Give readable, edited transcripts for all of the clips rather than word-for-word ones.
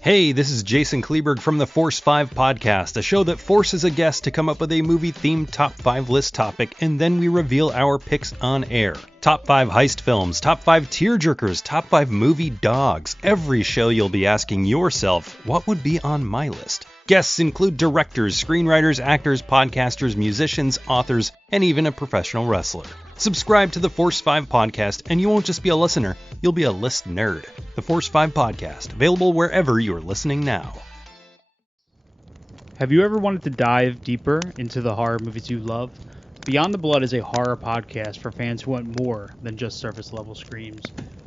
Hey, this is Jason Kleberg from the Force 5 podcast, a show that forces a guest to come up with a movie-themed top 5 list topic, and then we reveal our picks on air. Top 5 heist films, top 5 tearjerkers, top 5 movie dogs. Every show you'll be asking yourself, what would be on my list? Guests include directors, screenwriters, actors, podcasters, musicians, authors, and even a professional wrestler. Subscribe to the Force 5 podcast, and you won't just be a listener, you'll be a list nerd. The Force 5 podcast, available wherever you're listening now. Have you ever wanted to dive deeper into the horror movies you love? Beyond the Blood is a horror podcast for fans who want more than just surface-level screams.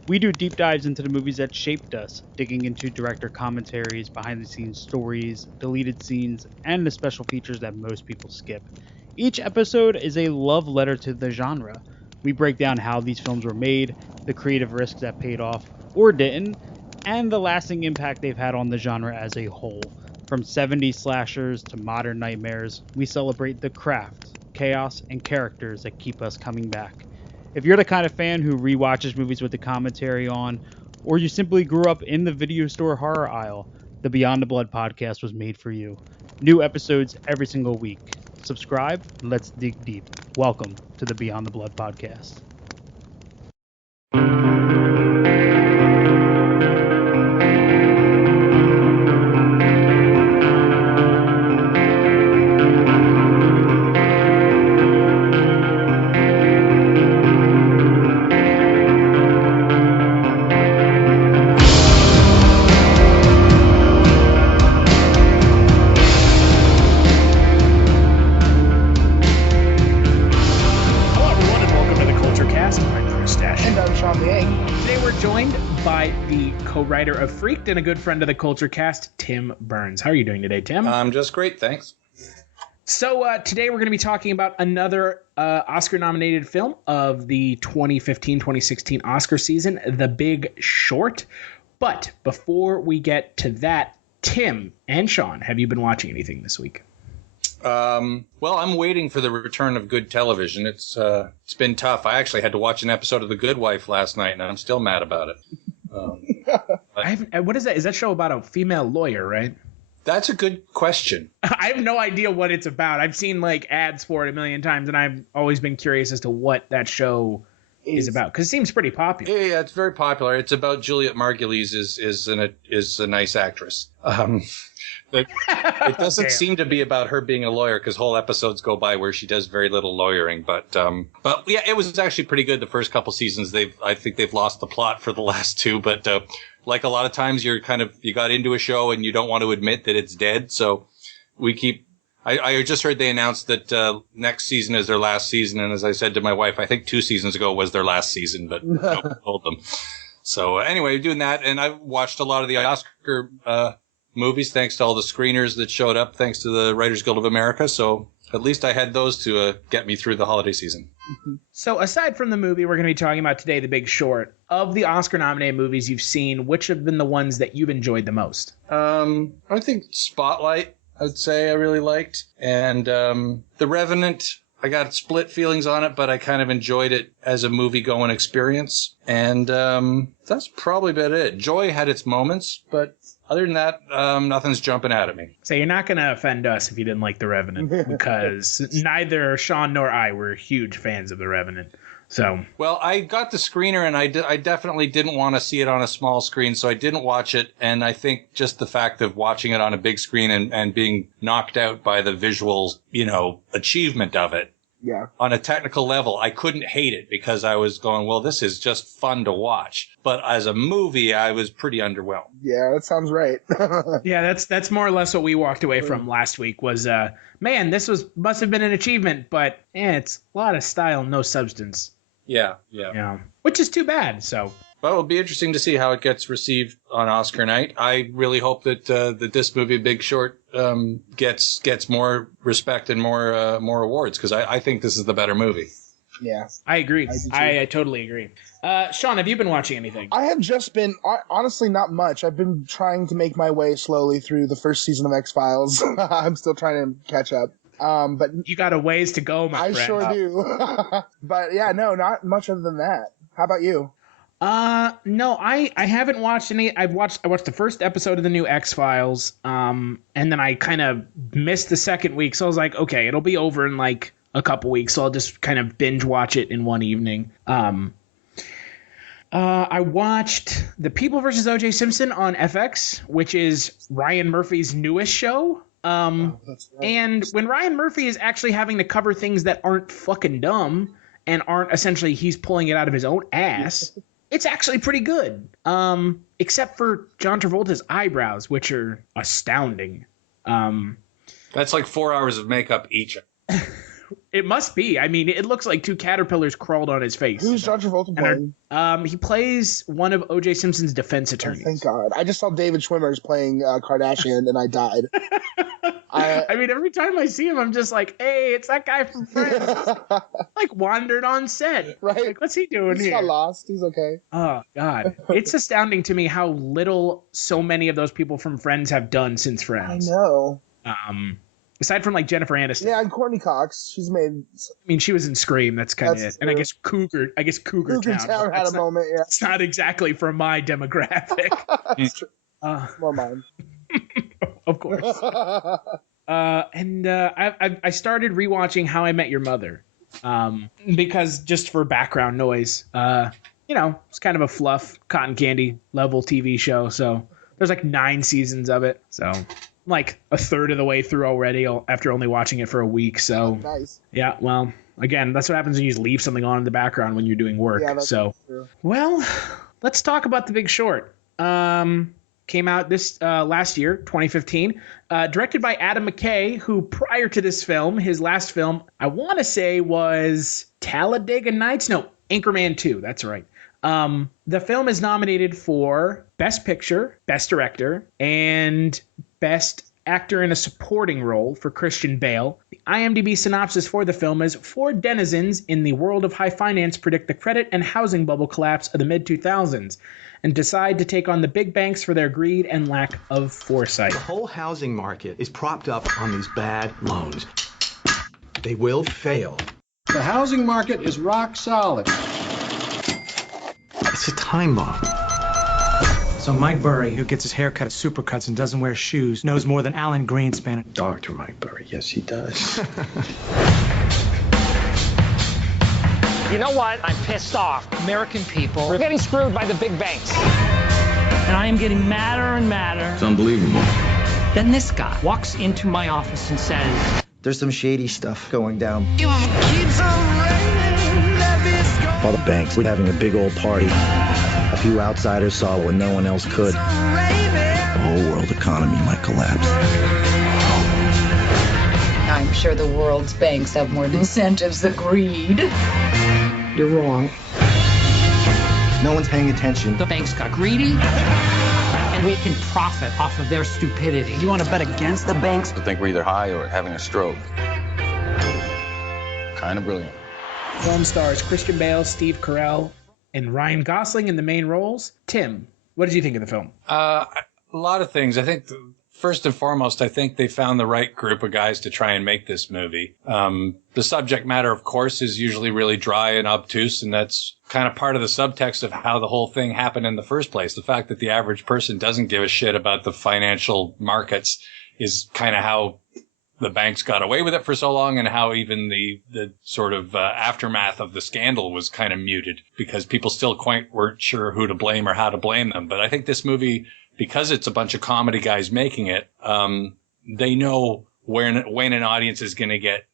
We do deep dives into the movies that shaped us, digging into director commentaries, behind-the-scenes stories, deleted scenes, and the special features that most people skip. Each episode is a love letter to the genre. We break down how these films were made, the creative risks that paid off or didn't, and the lasting impact they've had on the genre as a whole. From 70s slashers to modern nightmares, we celebrate the craft, chaos, and characters that keep us coming back. If you're the kind of fan who rewatches movies with the commentary on, or you simply grew up in the video store horror aisle, the Beyond the Blood podcast was made for you. New episodes every single week. Subscribe, let's dig deep. Welcome to the Beyond the Blood podcast. Writer of Freaked and a good friend of the Kulturecast, Tim Burns. How are you doing today, Tim? I'm just great, thanks. So today we're going to be talking about another Oscar-nominated film of the 2015-2016 Oscar season, The Big Short. But before we get to that, Tim and Sean, have you been watching anything this week? Well, I'm waiting for the return of good television. It's been tough. I actually had to watch an episode of The Good Wife last night, and I'm still mad about it. What is that? Is that show about a female lawyer, right? That's a good question. I have no idea what it's about. I've seen like ads for it a million times, and I've always been curious as to what that show is about because it seems pretty popular. Yeah, it's very popular. It's about Juliet Margulies is a nice actress. It doesn't seem to be about her being a lawyer because whole episodes go by where she does very little lawyering. But yeah, it was actually pretty good the first couple seasons. I think they've lost the plot for the last two, but like a lot of times you got into a show and you don't want to admit that it's dead. So I just heard they announced that next season is their last season. And as I said to my wife, I think 2 seasons ago was their last season, but nobody told them. So anyway, doing that. And I watched a lot of the Oscar movies thanks to all the screeners that showed up, thanks to the Writers Guild of America. So at least I had those to get me through the holiday season. So aside from the movie we're going to be talking about today, The Big Short, of the Oscar-nominated movies you've seen, which have been the ones that you've enjoyed the most? I think Spotlight, I would say I really liked. And The Revenant, I got split feelings on it, but I kind of enjoyed it as a movie-going experience. And that's probably about it. Joy had its moments, but other than that, nothing's jumping out at me. So you're not going to offend us if you didn't like The Revenant, because neither Sean nor I were huge fans of The Revenant. So, well, I got the screener, and I definitely didn't want to see it on a small screen, so I didn't watch it. And I think just the fact of watching it on a big screen and being knocked out by the visual, achievement of it. Yeah. On a technical level, I couldn't hate it because I was going, well, this is just fun to watch. But as a movie, I was pretty underwhelmed. Yeah, that sounds right. Yeah, that's more or less what we walked away from last week was, man, this must have been an achievement, but it's a lot of style, no substance. Yeah. Which is too bad, so. Well, it'll be interesting to see how it gets received on Oscar night. I really hope that this movie, Big Short, gets more respect and more awards because I think this is the better movie. Yeah, I agree. I totally agree. Sean, have you been watching anything? I have just been, honestly, not much. I've been trying to make my way slowly through the first season of X-Files. I'm still trying to catch up. But you got a ways to go, my friend. I sure do. But yeah, no, not much other than that. How about you? No, I haven't watched any. I watched the first episode of the new X-Files, and then I kind of missed the second week, so I was like, okay, it'll be over in like a couple weeks, so I'll just kind of binge watch it in one evening. I watched The People vs. O.J. Simpson on FX, which is Ryan Murphy's newest show. That's right. And when Ryan Murphy is actually having to cover things that aren't fucking dumb and aren't essentially he's pulling it out of his own ass, it's actually pretty good. Except for John Travolta's eyebrows, which are astounding. That's like 4 hours of makeup each. It must be. I mean, it looks like two caterpillars crawled on his face. Who's John Travolta playing? He plays one of O.J. Simpson's defense attorneys. Oh, thank God. I just saw David Schwimmer's playing Kardashian, and I died. I mean, every time I see him, I'm just like, hey, it's that guy from Friends. Like, wandered on set. Right. Like, what's he doing here? He's not lost. He's okay. Oh, God. It's astounding to me how little so many of those people from Friends have done since Friends. I know. Aside from like Jennifer Aniston. Yeah, and Courtney Cox. She's made. I mean, she was in Scream. That's kind of it. And I guess Cougar Town had a moment. Yeah, it's not exactly for my demographic. Well, mine. Of course. I started rewatching How I Met Your Mother, because just for background noise. It's kind of a fluff cotton candy level TV show. So there's like 9 seasons of it. So like a third of the way through already after only watching it for a week. So nice. Yeah, well, again, that's what happens when you just leave something on in the background when you're doing work. Yeah, that's true. Well, let's talk about The Big Short. Came out this last year, 2015, directed by Adam McKay, who prior to this film, his last film, I want to say was Talladega Nights. No, Anchorman 2. That's right. The film is nominated for Best Picture, Best Director, and Best Actor in a Supporting Role for Christian Bale. The IMDb synopsis for the film is 4 denizens in the world of high finance predict the credit and housing bubble collapse of the mid-2000s and decide to take on the big banks for their greed and lack of foresight. The whole housing market is propped up on these bad loans. They will fail. The housing market is rock solid. It's a time bomb. So Mike Burry, who gets his hair cut at Supercuts and doesn't wear shoes, knows more than Alan Greenspan. Dr. Mike Burry, yes he does. You know what? I'm pissed off. American people are getting screwed by the big banks. And I am getting madder and madder. It's unbelievable. Then this guy walks into my office and says, there's some shady stuff going down. All the banks were having a big old party. A few outsiders saw what no one else could. The whole world economy might collapse. I'm sure the world's banks have more incentives than greed. you're wrong. No one's paying attention. The banks got greedy, and we can profit off of their stupidity. You want to bet against the banks? I think we're either high or having a stroke. Kind of brilliant. Film stars Christian Bale, Steve Carell, and Ryan Gosling in the main roles. Tim, what did you think of the film? A lot of things. I think first and foremost, I think they found the right group of guys to try and make this movie. The subject matter, of course, is usually really dry and obtuse, and that's kind of part of the subtext of how the whole thing happened in the first place. The fact that the average person doesn't give a shit about the financial markets is kind of how the banks got away with it for so long, and how even the sort of aftermath of the scandal was kind of muted because people still quite weren't sure who to blame or how to blame them. But I think this movie, because it's a bunch of comedy guys making it, they know when an audience is going to get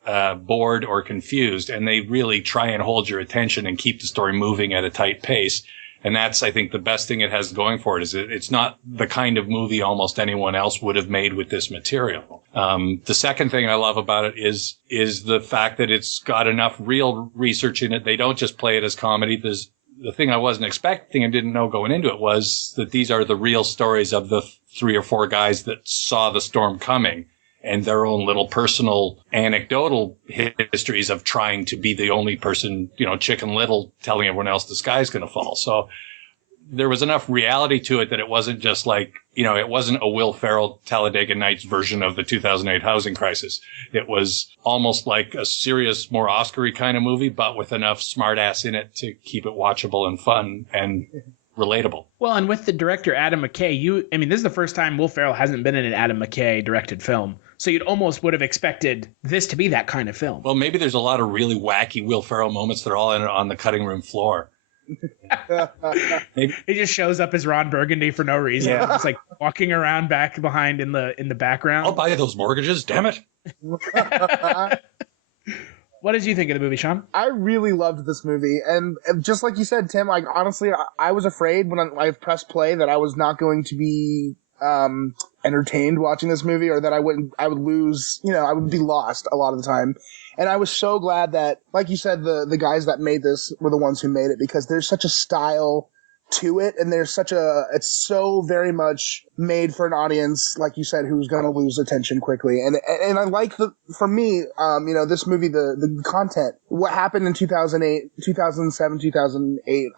bored or confused, and they really try and hold your attention and keep the story moving at a tight pace. And that's, I think, the best thing it has going for it is it's not the kind of movie almost anyone else would have made with this material. The second thing I love about it is the fact that it's got enough real research in it. They don't just play it as comedy. The thing I wasn't expecting and didn't know going into it was that these are the real stories of the 3 or 4 guys that saw the storm coming, and their own little personal anecdotal histories of trying to be the only person, Chicken Little, telling everyone else the sky's going to fall. So there was enough reality to it that it wasn't just like, it wasn't a Will Ferrell Talladega Nights version of the 2008 housing crisis. It was almost like a serious, more Oscar-y kind of movie, but with enough smartass in it to keep it watchable and fun and relatable. Well, and with the director Adam McKay, this is the first time Will Ferrell hasn't been in an Adam McKay directed film. So you'd almost would have expected this to be that kind of film. Well, maybe there's a lot of really wacky Will Ferrell moments that are all on the cutting room floor. He just shows up as Ron Burgundy for no reason. Yeah. It's like walking around back behind in the background. I'll buy you those mortgages, damn it. What did you think of the movie, Sean? I really loved this movie, and just like you said, Tim, like honestly, I was afraid when I pressed play that I was not going to be entertained watching this movie, or that I would lose, I would be lost a lot of the time. And I was so glad that, like you said, the guys that made this were the ones who made it, because there's such a style to it, and it's so very much made for an audience, like you said, who's going to lose attention quickly. And I like for me, this movie, the content, what happened in 2008, 2007, 2008,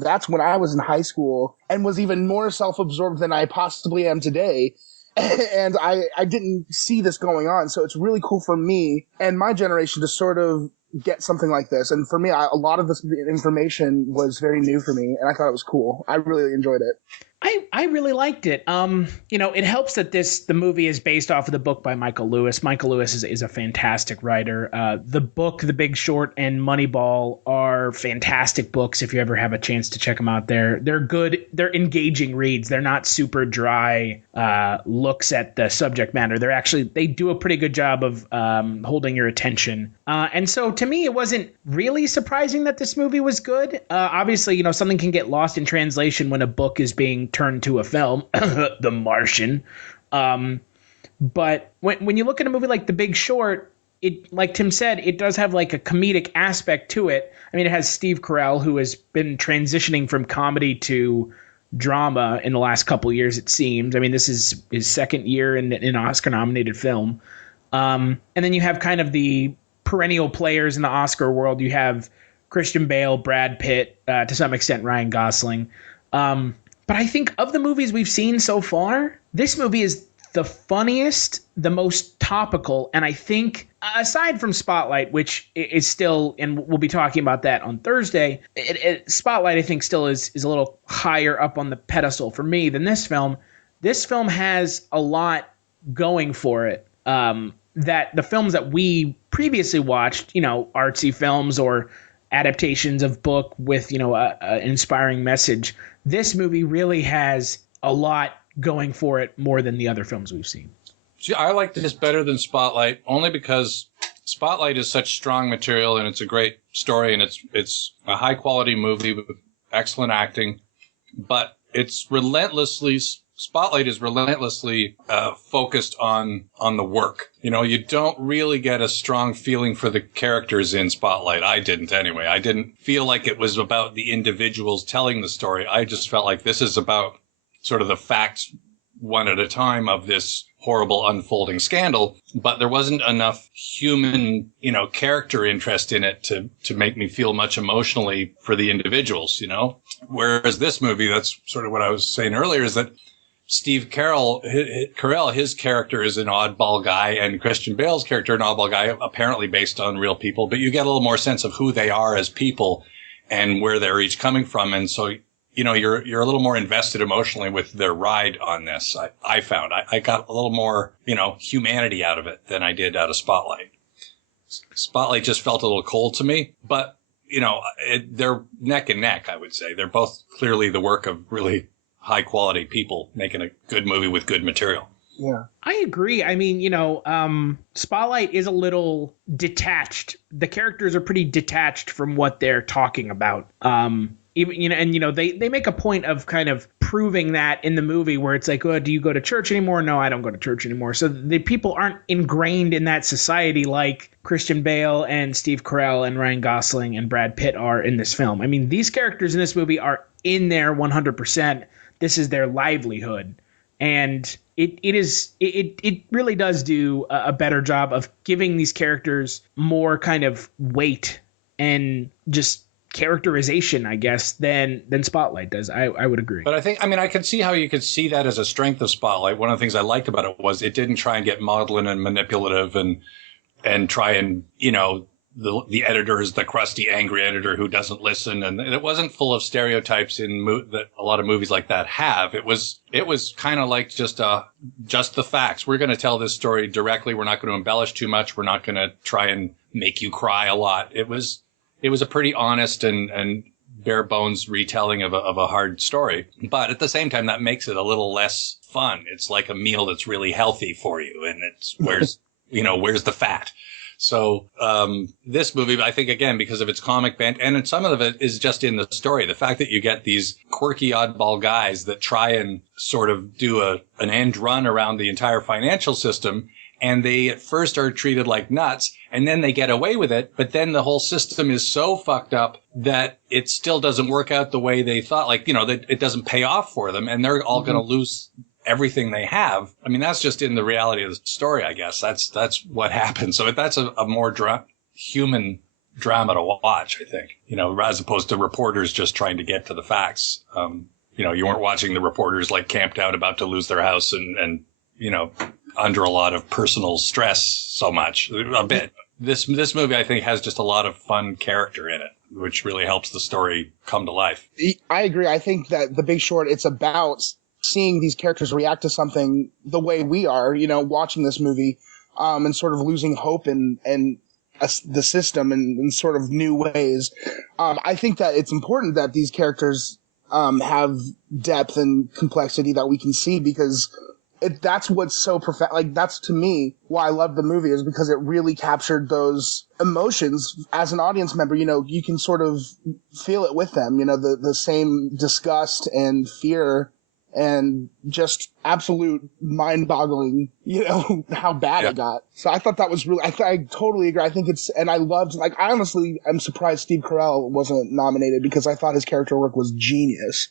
that's when I was in high school and was even more self-absorbed than I possibly am today. And I didn't see this going on. So it's really cool for me and my generation to sort of get something like this. And for me, a lot of this information was very new for me, and I thought it was cool. I really enjoyed it. I really liked it. It helps that the movie is based off of the book by Michael Lewis. Michael Lewis is a fantastic writer. The book, The Big Short and Moneyball are fantastic books if you ever have a chance to check them out. They're good. They're engaging reads. They're not super dry looks at the subject matter. They do a pretty good job of holding your attention. And so to me, it wasn't really surprising that this movie was good. Obviously, something can get lost in translation when a book is being turned to a film, The Martian. But when you look at a movie like The Big Short, it, like Tim said, it does have like a comedic aspect to it. I mean, it has Steve Carell, who has been transitioning from comedy to drama in the last couple of years, it seems. I mean, this is his second year in an Oscar-nominated film. And then you have kind of the perennial players in the Oscar world. You have Christian Bale, Brad Pitt, to some extent Ryan Gosling. But I think of the movies we've seen so far, this movie is the funniest, the most topical, and I think, aside from Spotlight, which is still, and we'll be talking about that on Thursday, Spotlight I think still is a little higher up on the pedestal for me than this film. This film has a lot going for it, that the films that we previously watched, artsy films or adaptations of book with, an inspiring message, this movie really has a lot going for it more than the other films we've seen. See, I like this better than Spotlight, only because Spotlight is such strong material and it's a great story and it's a high quality movie with excellent acting, but Spotlight is relentlessly focused on the work. You don't really get a strong feeling for the characters in Spotlight. I didn't anyway. I didn't feel like it was about the individuals telling the story. I just felt like this is about sort of the facts one at a time of this horrible unfolding scandal, but there wasn't enough human, character interest in it to make me feel much emotionally for the individuals, Whereas this movie, that's sort of what I was saying earlier, is that Steve Carell, his character is an oddball guy, and Christian Bale's character, an oddball guy, apparently based on real people, but you get a little more sense of who they are as people and where they're each coming from. And so, you're a little more invested emotionally with their ride on this. I found I got a little more, humanity out of it than I did out of Spotlight. Spotlight just felt a little cold to me, but, they're neck and neck, I would say. They're both clearly the work of really high quality people making a good movie with good material. Yeah, I agree. I mean, Spotlight is a little detached. The characters are pretty detached from what they're talking about. They make a point of kind of proving that in the movie, where it's like, oh, do you go to church anymore? No, I don't go to church anymore. So the people aren't ingrained in that society like Christian Bale and Steve Carell and Ryan Gosling and Brad Pitt are in this film. I mean, these characters in this movie are in there 100%. This is their livelihood. And it really does do a better job of giving these characters more kind of weight and just characterization, I guess, than Spotlight does. I would agree. But I could see how you could see that as a strength of Spotlight. One of the things I liked about it was it didn't try and get maudlin and manipulative and try and, the editor is the crusty, angry editor who doesn't listen. And it wasn't full of stereotypes that a lot of movies like that have. It was kind of like just the facts. We're going to tell this story directly. We're not going to embellish too much. We're not going to try and make you cry a lot. It was a pretty honest and bare bones retelling of a hard story. But at the same time, that makes it a little less fun. It's like a meal that's really healthy for you. And where's the fat? So this movie, I think, again, because of its comic bent, and some of it is just in the story. The fact that you get these quirky oddball guys that try and sort of do an end run around the entire financial system, and they at first are treated like nuts, and then they get away with it, but then the whole system is so fucked up that it still doesn't work out the way they thought. Like, that it doesn't pay off for them, and they're all going to lose everything they have. I mean, that's just in the reality of the story, I guess. That's what happens. So that's a more human drama to watch, I think, as opposed to reporters just trying to get to the facts. You weren't watching the reporters like camped out about to lose their house and under a lot of personal stress so much. A bit. This movie, I think, has just a lot of fun character in it, which really helps the story come to life. I agree. I think that The Big Short, it's about seeing these characters react to something the way we are, watching this movie, and sort of losing hope in the system in sort of new ways. I think that it's important that these characters have depth and complexity that we can see, because that's what's so profound. Like, that's, to me, why I love the movie, is because it really captured those emotions. As an audience member, you can sort of feel it with them, the same disgust and fear and just absolute mind-boggling, how bad it got. So I thought that was really, I totally agree. I think and I loved, I honestly am surprised Steve Carell wasn't nominated, because I thought his character work was genius.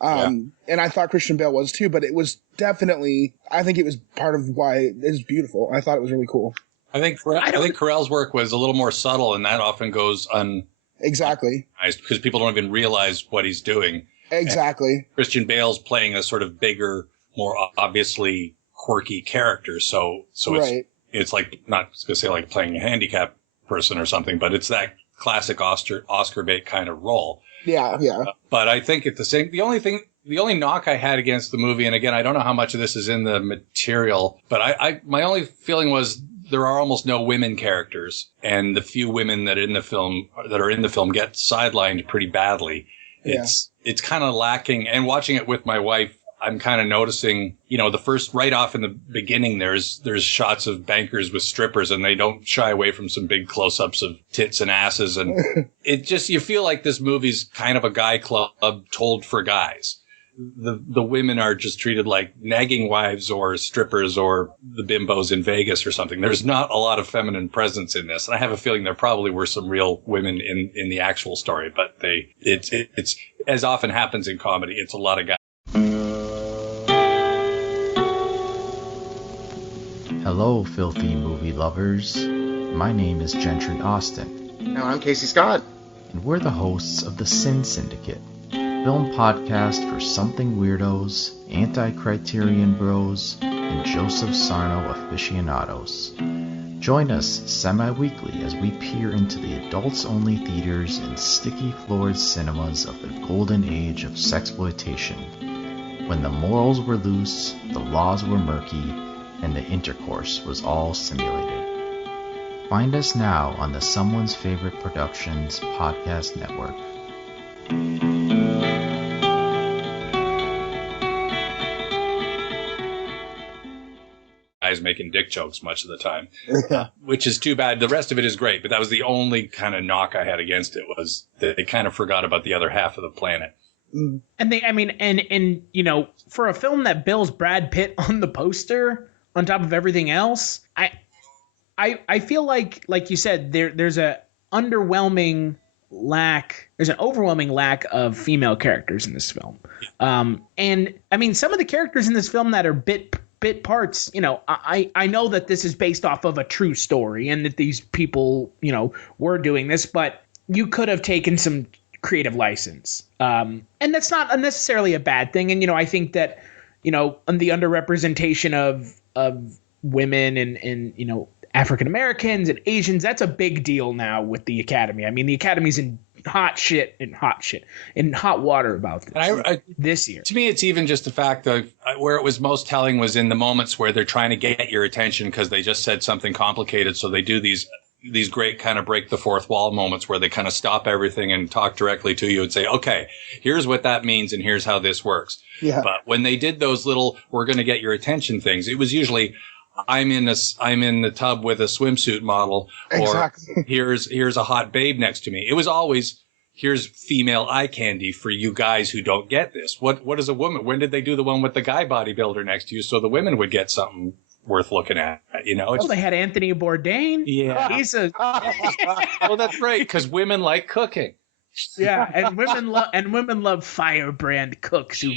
And I thought Christian Bale was too, but it was definitely, I think it was part of why it was beautiful. I thought it was really cool. I think Carell's work was a little more subtle, and that often goes exactly, because people don't even realize what he's doing. Exactly. And Christian Bale's playing a sort of bigger, more obviously quirky character. So right. It's like, not going to say like playing a handicapped person or something, but it's that classic Oscar bait kind of role. Yeah. But I think the only knock I had against the movie, and again, I don't know how much of this is in the material, but my only feeling was there are almost no women characters, and the few women that are in the film get sidelined pretty badly. It's kind of lacking. And watching it with my wife, I'm kind of noticing, the first, right off in the beginning, there's shots of bankers with strippers, and they don't shy away from some big close-ups of tits and asses. And you feel like this movie's kind of a guy club told for guys. The women are just treated like nagging wives or strippers or the bimbos in Vegas or something. There's not a lot of feminine presence in this. And I have a feeling there probably were some real women in the actual story, but it's as often happens in comedy, it's a lot of guys. Hello, filthy movie lovers. My name is Gentry Austin. And I'm Casey Scott. And we're the hosts of the Sin Syndicate, film podcast for something weirdos, anti-criterion bros, and Joseph Sarno aficionados. Join us semi-weekly as we peer into the adults-only theaters and sticky-floored cinemas of the golden age of sexploitation, when the morals were loose, the laws were murky, and the intercourse was all simulated. Find us now on the Someone's Favorite Productions podcast network. Guys making dick jokes much of the time, which is too bad. The rest of it is great, but that was the only kind of knock I had against it, was that they kind of forgot about the other half of the planet. And for a film that bills Brad Pitt on the poster on top of everything else, I feel like you said, there's an overwhelming lack of female characters in this film. And I mean, some of the characters in this film that are bit parts, I know that this is based off of a true story and that these people, were doing this, but you could have taken some creative license. And that's not necessarily a bad thing. And, I think that, on the underrepresentation of women and African Americans and Asians, that's a big deal now with the Academy. I mean, the Academy's in hot water about this this year. To me, it's even just the fact that where it was most telling was in the moments where they're trying to get your attention because they just said something complicated. So they do these great kind of break the fourth wall moments where they kind of stop everything and talk directly to you and say, okay, here's what that means and here's how this works. Yeah. But when they did those little, we're going to get your attention things, it was usually, I'm in the tub with a swimsuit model, or here's a hot babe next to me. It was always, here's female eye candy for you guys who don't get this. What is a woman? When did they do the one with the guy bodybuilder next to you so the women would get something worth looking at? Well, they had Anthony Bourdain. Yeah. Well, that's right, because women like cooking. Yeah, and women love firebrand cooks who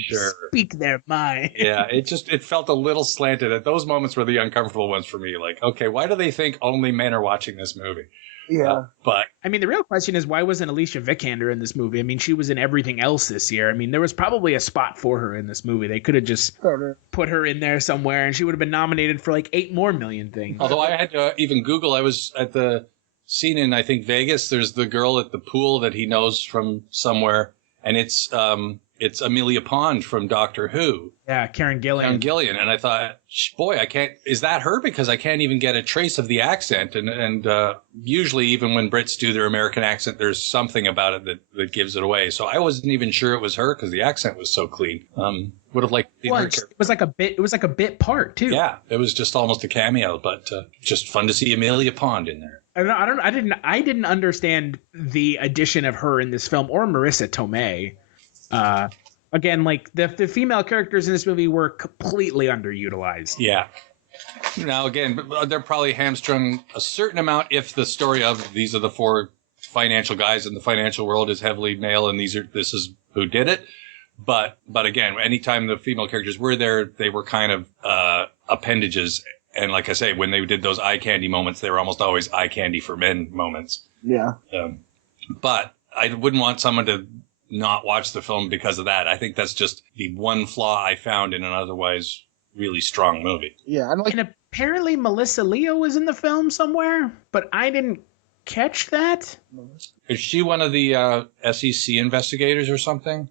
speak their mind. Yeah, it felt a little slanted. At those moments were the uncomfortable ones for me. Like, okay, why do they think only men are watching this movie? Yeah. But I mean, the real question is, why wasn't Alicia Vikander in this movie? I mean, she was in everything else this year. I mean, there was probably a spot for her in this movie. They could have just put her in there somewhere, and she would have been nominated for like 8 more million things. Although I had to even Google, I was at the scene in, I think, Vegas. There's the girl at the pool that he knows from somewhere, and it's Amelia Pond from Doctor Who. Yeah, Karen Gillan. And I thought, boy, is that her? Because I can't even get a trace of the accent. And usually even when Brits do their American accent, there's something about it that gives it away. So I wasn't even sure it was her because the accent was so clean. Would have liked to see her. It was like a bit part too. Yeah, it was just almost a cameo, but just fun to see Amelia Pond in there. I didn't understand the addition of her in this film, or Marissa Tomei. Again, like the female characters in this movie were completely underutilized. Yeah. Now, again, they're probably hamstrung a certain amount if the story of these are the 4 financial guys in the financial world is heavily male and this is who did it. But again, anytime the female characters were there, they were kind of appendages. And like I say, when they did those eye candy moments, they were almost always eye candy for men moments. Yeah. But I wouldn't want someone to not watch the film because of that. I think that's just the one flaw I found in an otherwise really strong movie. Yeah. And apparently Melissa Leo was in the film somewhere, but I didn't catch that. Is she one of the SEC investigators or something?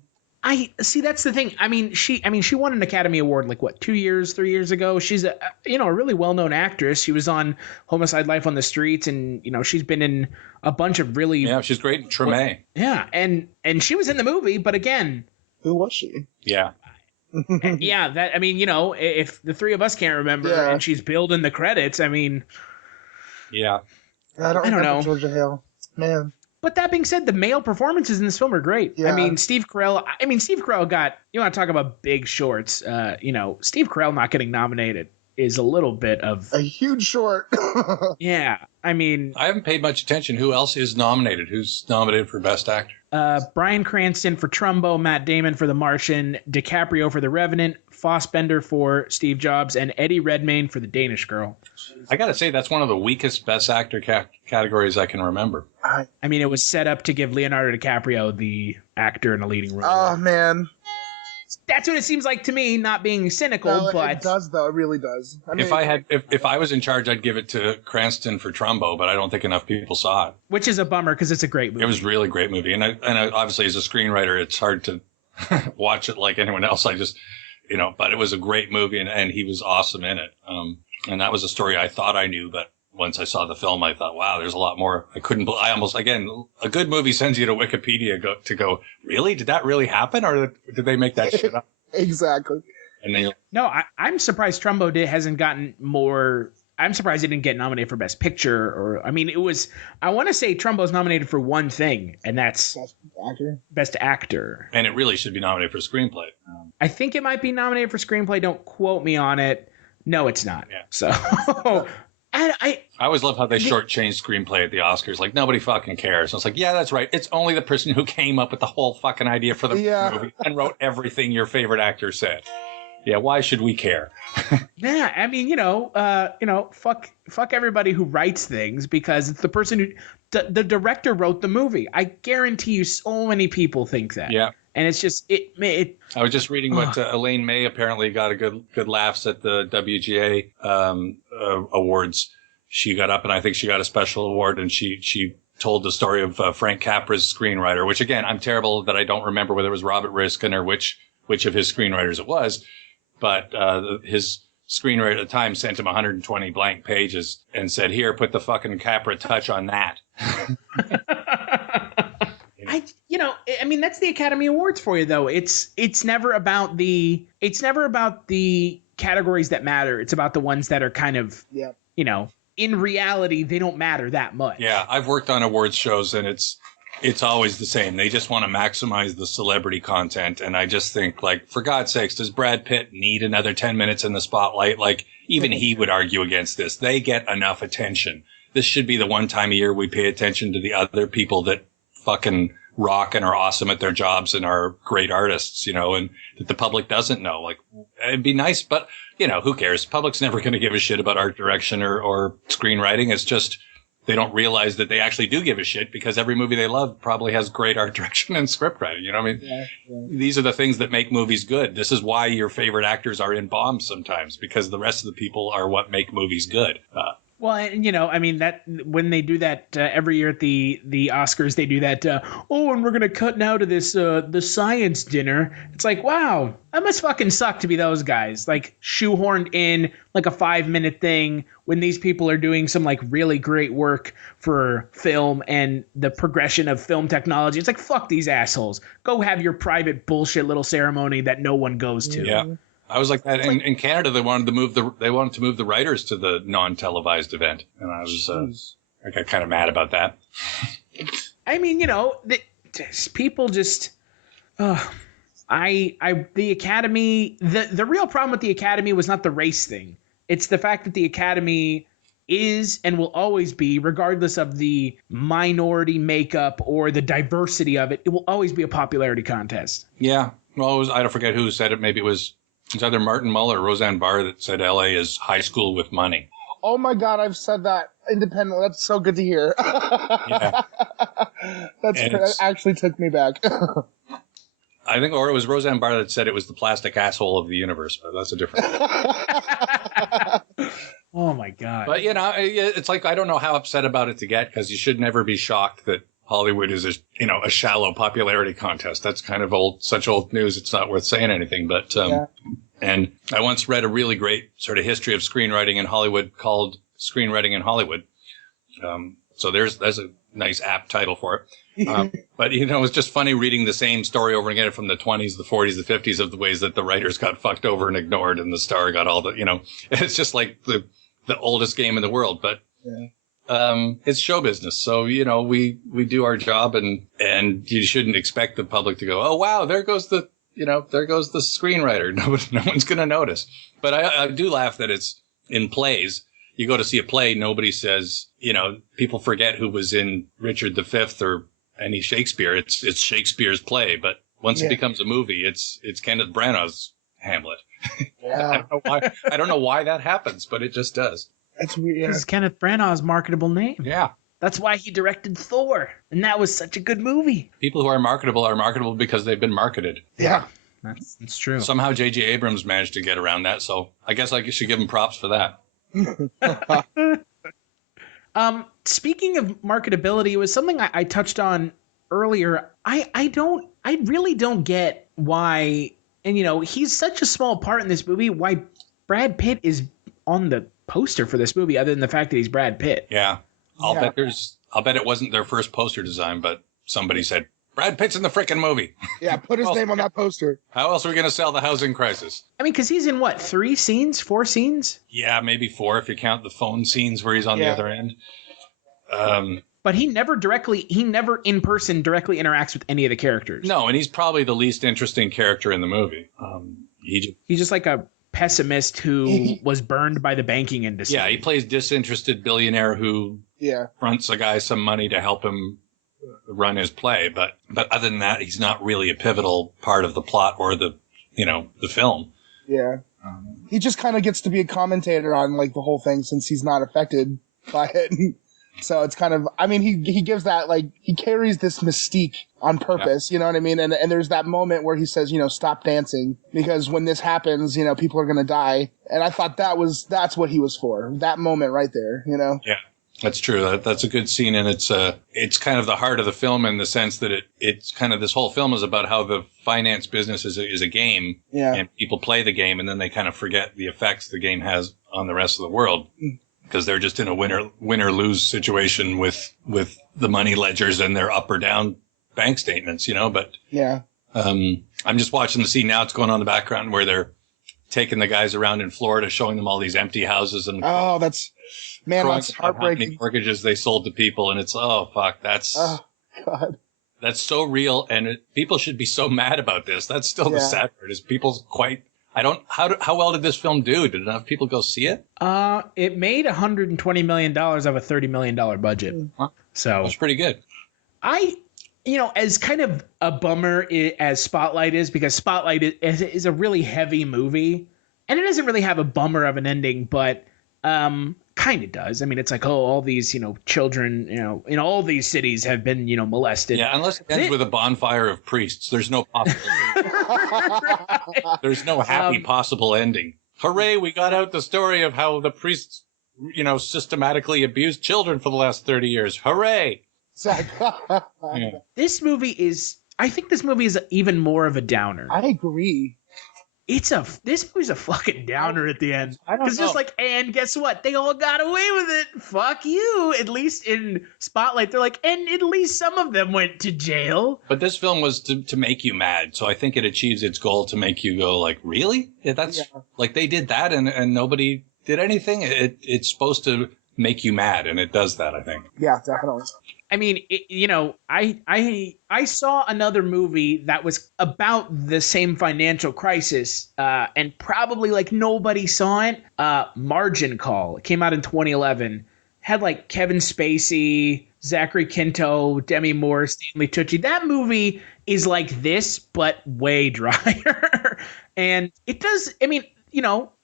I see. That's the thing. I mean, she won an Academy Award like 3 years ago. She's a really well-known actress. She was on Homicide: Life on the Streets, and she's been in a bunch of really. Yeah, she's great in Treme. Yeah, and she was in the movie, but again, who was she? Yeah. Yeah, that if the three of us can't remember, and she's billed in the credits, I mean. Yeah. I don't know. Georgia Hale, man. But that being said, the male performances in this film are great. Yeah. I mean, Steve Carell got, you want to talk about big shorts, Steve Carell not getting nominated is a little bit of a huge short. Yeah. I mean, I haven't paid much attention. Who else is nominated? Who's nominated for Best Actor? Bryan Cranston for Trumbo, Matt Damon for The Martian, DiCaprio for The Revenant, Fassbender for Steve Jobs, and Eddie Redmayne for The Danish Girl. I got to say, that's one of the weakest Best Actor categories I can remember. I mean, it was set up to give Leonardo DiCaprio the actor in a leading role. Oh, man. That's what it seems like to me, not being cynical, no, but it does though. It really does. I mean, if I was in charge, I'd give it to Cranston for Trumbo, but I don't think enough people saw it. Which is a bummer because it's a great movie. It was a really great movie, and I obviously as a screenwriter, it's hard to watch it like anyone else. I just, but it was a great movie, and he was awesome in it. And that was a story I thought I knew, but once I saw the film, I thought, wow, there's a lot more. Again, a good movie sends you to Wikipedia to go, really? Did that really happen? Or did they make that shit up? Exactly. And then no, I'm surprised Trumbo hasn't gotten more. I'm surprised he didn't get nominated for Best Picture. I want to say Trumbo's nominated for one thing, and that's Best Actor. And it really should be nominated for Screenplay. I think it might be nominated for Screenplay. Don't quote me on it. No, it's not. Yeah. So... I always love how they shortchanged Screenplay at the Oscars. Like, nobody fucking cares. And it's like, yeah, that's right. It's only the person who came up with the whole fucking idea for the movie and wrote everything your favorite actor said. Yeah, why should we care? Yeah, I mean, fuck everybody who writes things because it's the person the director wrote the movie. I guarantee you so many people think that. Yeah. And it's just, it I was just reading what Elaine May apparently got a good laughs at the WGA awards. She got up and I think she got a special award, and she told the story of Frank Capra's screenwriter, which again, I'm terrible that I don't remember whether it was Robert Riskin or which of his screenwriters it was. But his screenwriter at the time sent him 120 blank pages and said, "Here, put the fucking Capra touch on that." I mean, that's the Academy Awards for you, though. It's never about the categories that matter. It's about the ones that are kind of, in reality, they don't matter that much. Yeah, I've worked on awards shows, and it's always the same. They just want to maximize the celebrity content, and I just think, like, for God's sakes, does Brad Pitt need another 10 minutes in the spotlight? Like, even he would argue against this. They get enough attention. This should be the one time a year we pay attention to the other people that fucking rock and are awesome at their jobs and are great artists, and that the public doesn't know. Like, it'd be nice, but, who cares? Public's never going to give a shit about art direction or screenwriting. It's just they don't realize that they actually do give a shit, because every movie they love probably has great art direction and script writing. You know what I mean? Yeah. These are the things that make movies good. This is why your favorite actors are in bombs sometimes, because the rest of the people are what make movies good. Well, and I mean, that when they do that every year at the Oscars, they do that. And we're gonna cut now to this the science dinner. It's like, wow, that must fucking suck to be those guys, like shoehorned in like a 5-minute thing when these people are doing some like really great work for film and the progression of film technology. It's like, fuck these assholes. Go have your private bullshit little ceremony that no one goes to. Yeah. I was like that in Canada. They wanted to move the writers to the non-televised event, and I got kind of mad about that. I mean, people just, the Academy. The real problem with the Academy was not the race thing. It's the fact that the Academy is and will always be, regardless of the minority makeup or the diversity of it, it will always be a popularity contest. Yeah. Well, I don't forget who said it. Maybe it's either Martin Mull or Roseanne Barr that said LA is high school with money. Oh my God, I've said that independently. That's so good to hear. Yeah. That actually took me back. I think, or it was Roseanne Barr that said it was the plastic asshole of the universe, but that's a different thing. Oh my God. But, it's like, I don't know how upset about it to get, because you should never be shocked that Hollywood is a shallow popularity contest. That's kind of such old news. It's not worth saying anything. But and I once read a really great sort of history of screenwriting in Hollywood called Screenwriting in Hollywood. So there's a nice apt title for it. But it's just funny reading the same story over again from the 20s, the 40s, the 50s of the ways that the writers got fucked over and ignored, and the star got all the It's just like the oldest game in the world, but. Yeah. It's show business. So, we do our job, and you shouldn't expect the public to go, oh, wow, there goes the screenwriter. No one's going to notice. But I do laugh that it's in plays. You go to see a play, nobody says, people forget who was in Richard V or any Shakespeare. It's Shakespeare's play. But once it becomes a movie, it's Kenneth Branagh's Hamlet. Yeah. I don't know why that happens, but it just does. That's weird. Because Kenneth Branagh's marketable name. Yeah. That's why he directed Thor, and that was such a good movie. People who are marketable because they've been marketed. Yeah. That's true. Somehow J.J. Abrams managed to get around that, so I guess I should give him props for that. Speaking of marketability, it was something I touched on earlier. I really don't get why, and he's such a small part in this movie, why Brad Pitt is on the poster for this movie, other than the fact that he's Brad Pitt. Yeah. I'll bet it wasn't their first poster design, but somebody said, Brad Pitt's in the frickin' movie. Yeah, put his name on that poster. How else are we going to sell the housing crisis? I mean, because he's in what, 4 scenes? Yeah, maybe 4 if you count the phone scenes where he's on the other end. But he never in person directly interacts with any of the characters. No, and he's probably the least interesting character in the movie. He's just like a pessimist who was burned by the banking industry. Yeah, he plays disinterested billionaire who fronts a guy some money to help him run his play. But other than that, he's not really a pivotal part of the plot or the film. Yeah. He just kind of gets to be a commentator on like the whole thing since he's not affected by it. So it's kind of, I mean, he gives that, like, he carries this mystique on purpose, you know what I mean? And there's that moment where he says, stop dancing, because when this happens, people are going to die. And I thought that's what he was for. That moment right there, Yeah. That's true. That's a good scene, and it's kind of the heart of the film in the sense that it's kind of, this whole film is about how the finance business is a game, and people play the game, and then they kind of forget the effects the game has on the rest of the world, because they're just in a win or lose situation with the money ledgers and their up or down bank statements, But I'm just watching the scene now. It's going on in the background where they're taking the guys around in Florida, showing them all these empty houses, and that's heartbreaking. How many mortgages they sold to people, and it's that's God, that's so real, and people should be so mad about this. That's still the sad part, is people's quite. How well did this film do? Did enough people go see it? It made $120 million of a $30 million budget, so that's pretty good. As kind of a bummer as Spotlight is, because Spotlight is a really heavy movie, and it doesn't really have a bummer of an ending, but kind of does. I mean, it's like, all these, children, in all these cities have been, molested. Yeah, unless it ends with a bonfire of priests. There's no possibility. There's no happy possible ending. Hooray, we got out the story of how the priests, systematically abused children for the last 30 years. Hooray! Yeah. This movie is even more of a downer. I agree. This movie's a fucking downer at the end. Because just like, and guess what? They all got away with it. Fuck you. At least in Spotlight, they're like, and at least some of them went to jail. But this film was to make you mad. So I think it achieves its goal to make you go like, really? Like they did that and nobody did anything. It's supposed to make you mad, and it does that, I think. Yeah, definitely. I mean, I saw another movie that was about the same financial crisis, and probably like nobody saw it. Margin Call. It came out in 2011. Had like Kevin Spacey, Zachary Quinto, Demi Moore, Stanley Tucci. That movie is like this, but way drier. And it does. I mean,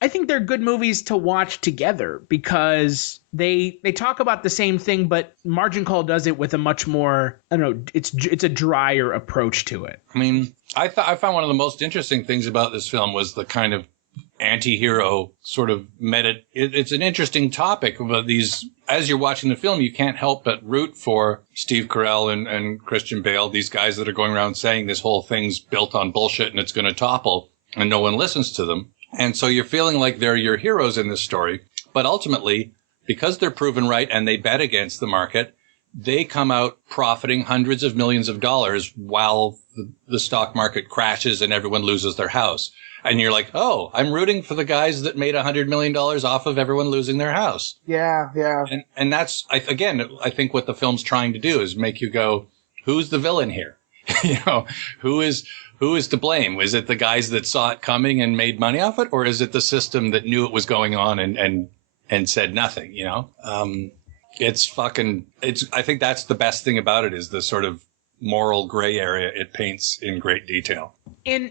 I think they're good movies to watch together because they talk about the same thing, but Margin Call does it with a much more, I don't know, it's a drier approach to it. I mean, I found one of the most interesting things about this film was the kind of anti-hero sort of it's an interesting topic, but as you're watching the film, you can't help but root for Steve Carell and Christian Bale, these guys that are going around saying this whole thing's built on bullshit and it's going to topple, and no one listens to them. And so you're feeling like they're your heroes in this story. But ultimately, because they're proven right and they bet against the market, they come out profiting hundreds of millions of dollars while the stock market crashes and everyone loses their house. And you're like, oh, I'm rooting for the guys that made $100 million off of everyone losing their house. Yeah. And that's, I think what the film's trying to do is make you go, who's the villain here? Who is to blame? Was it the guys that saw it coming and made money off it? Or is it the system that knew it was going on and said nothing, I think that's the best thing about it, is the sort of moral gray area it paints in great detail. And,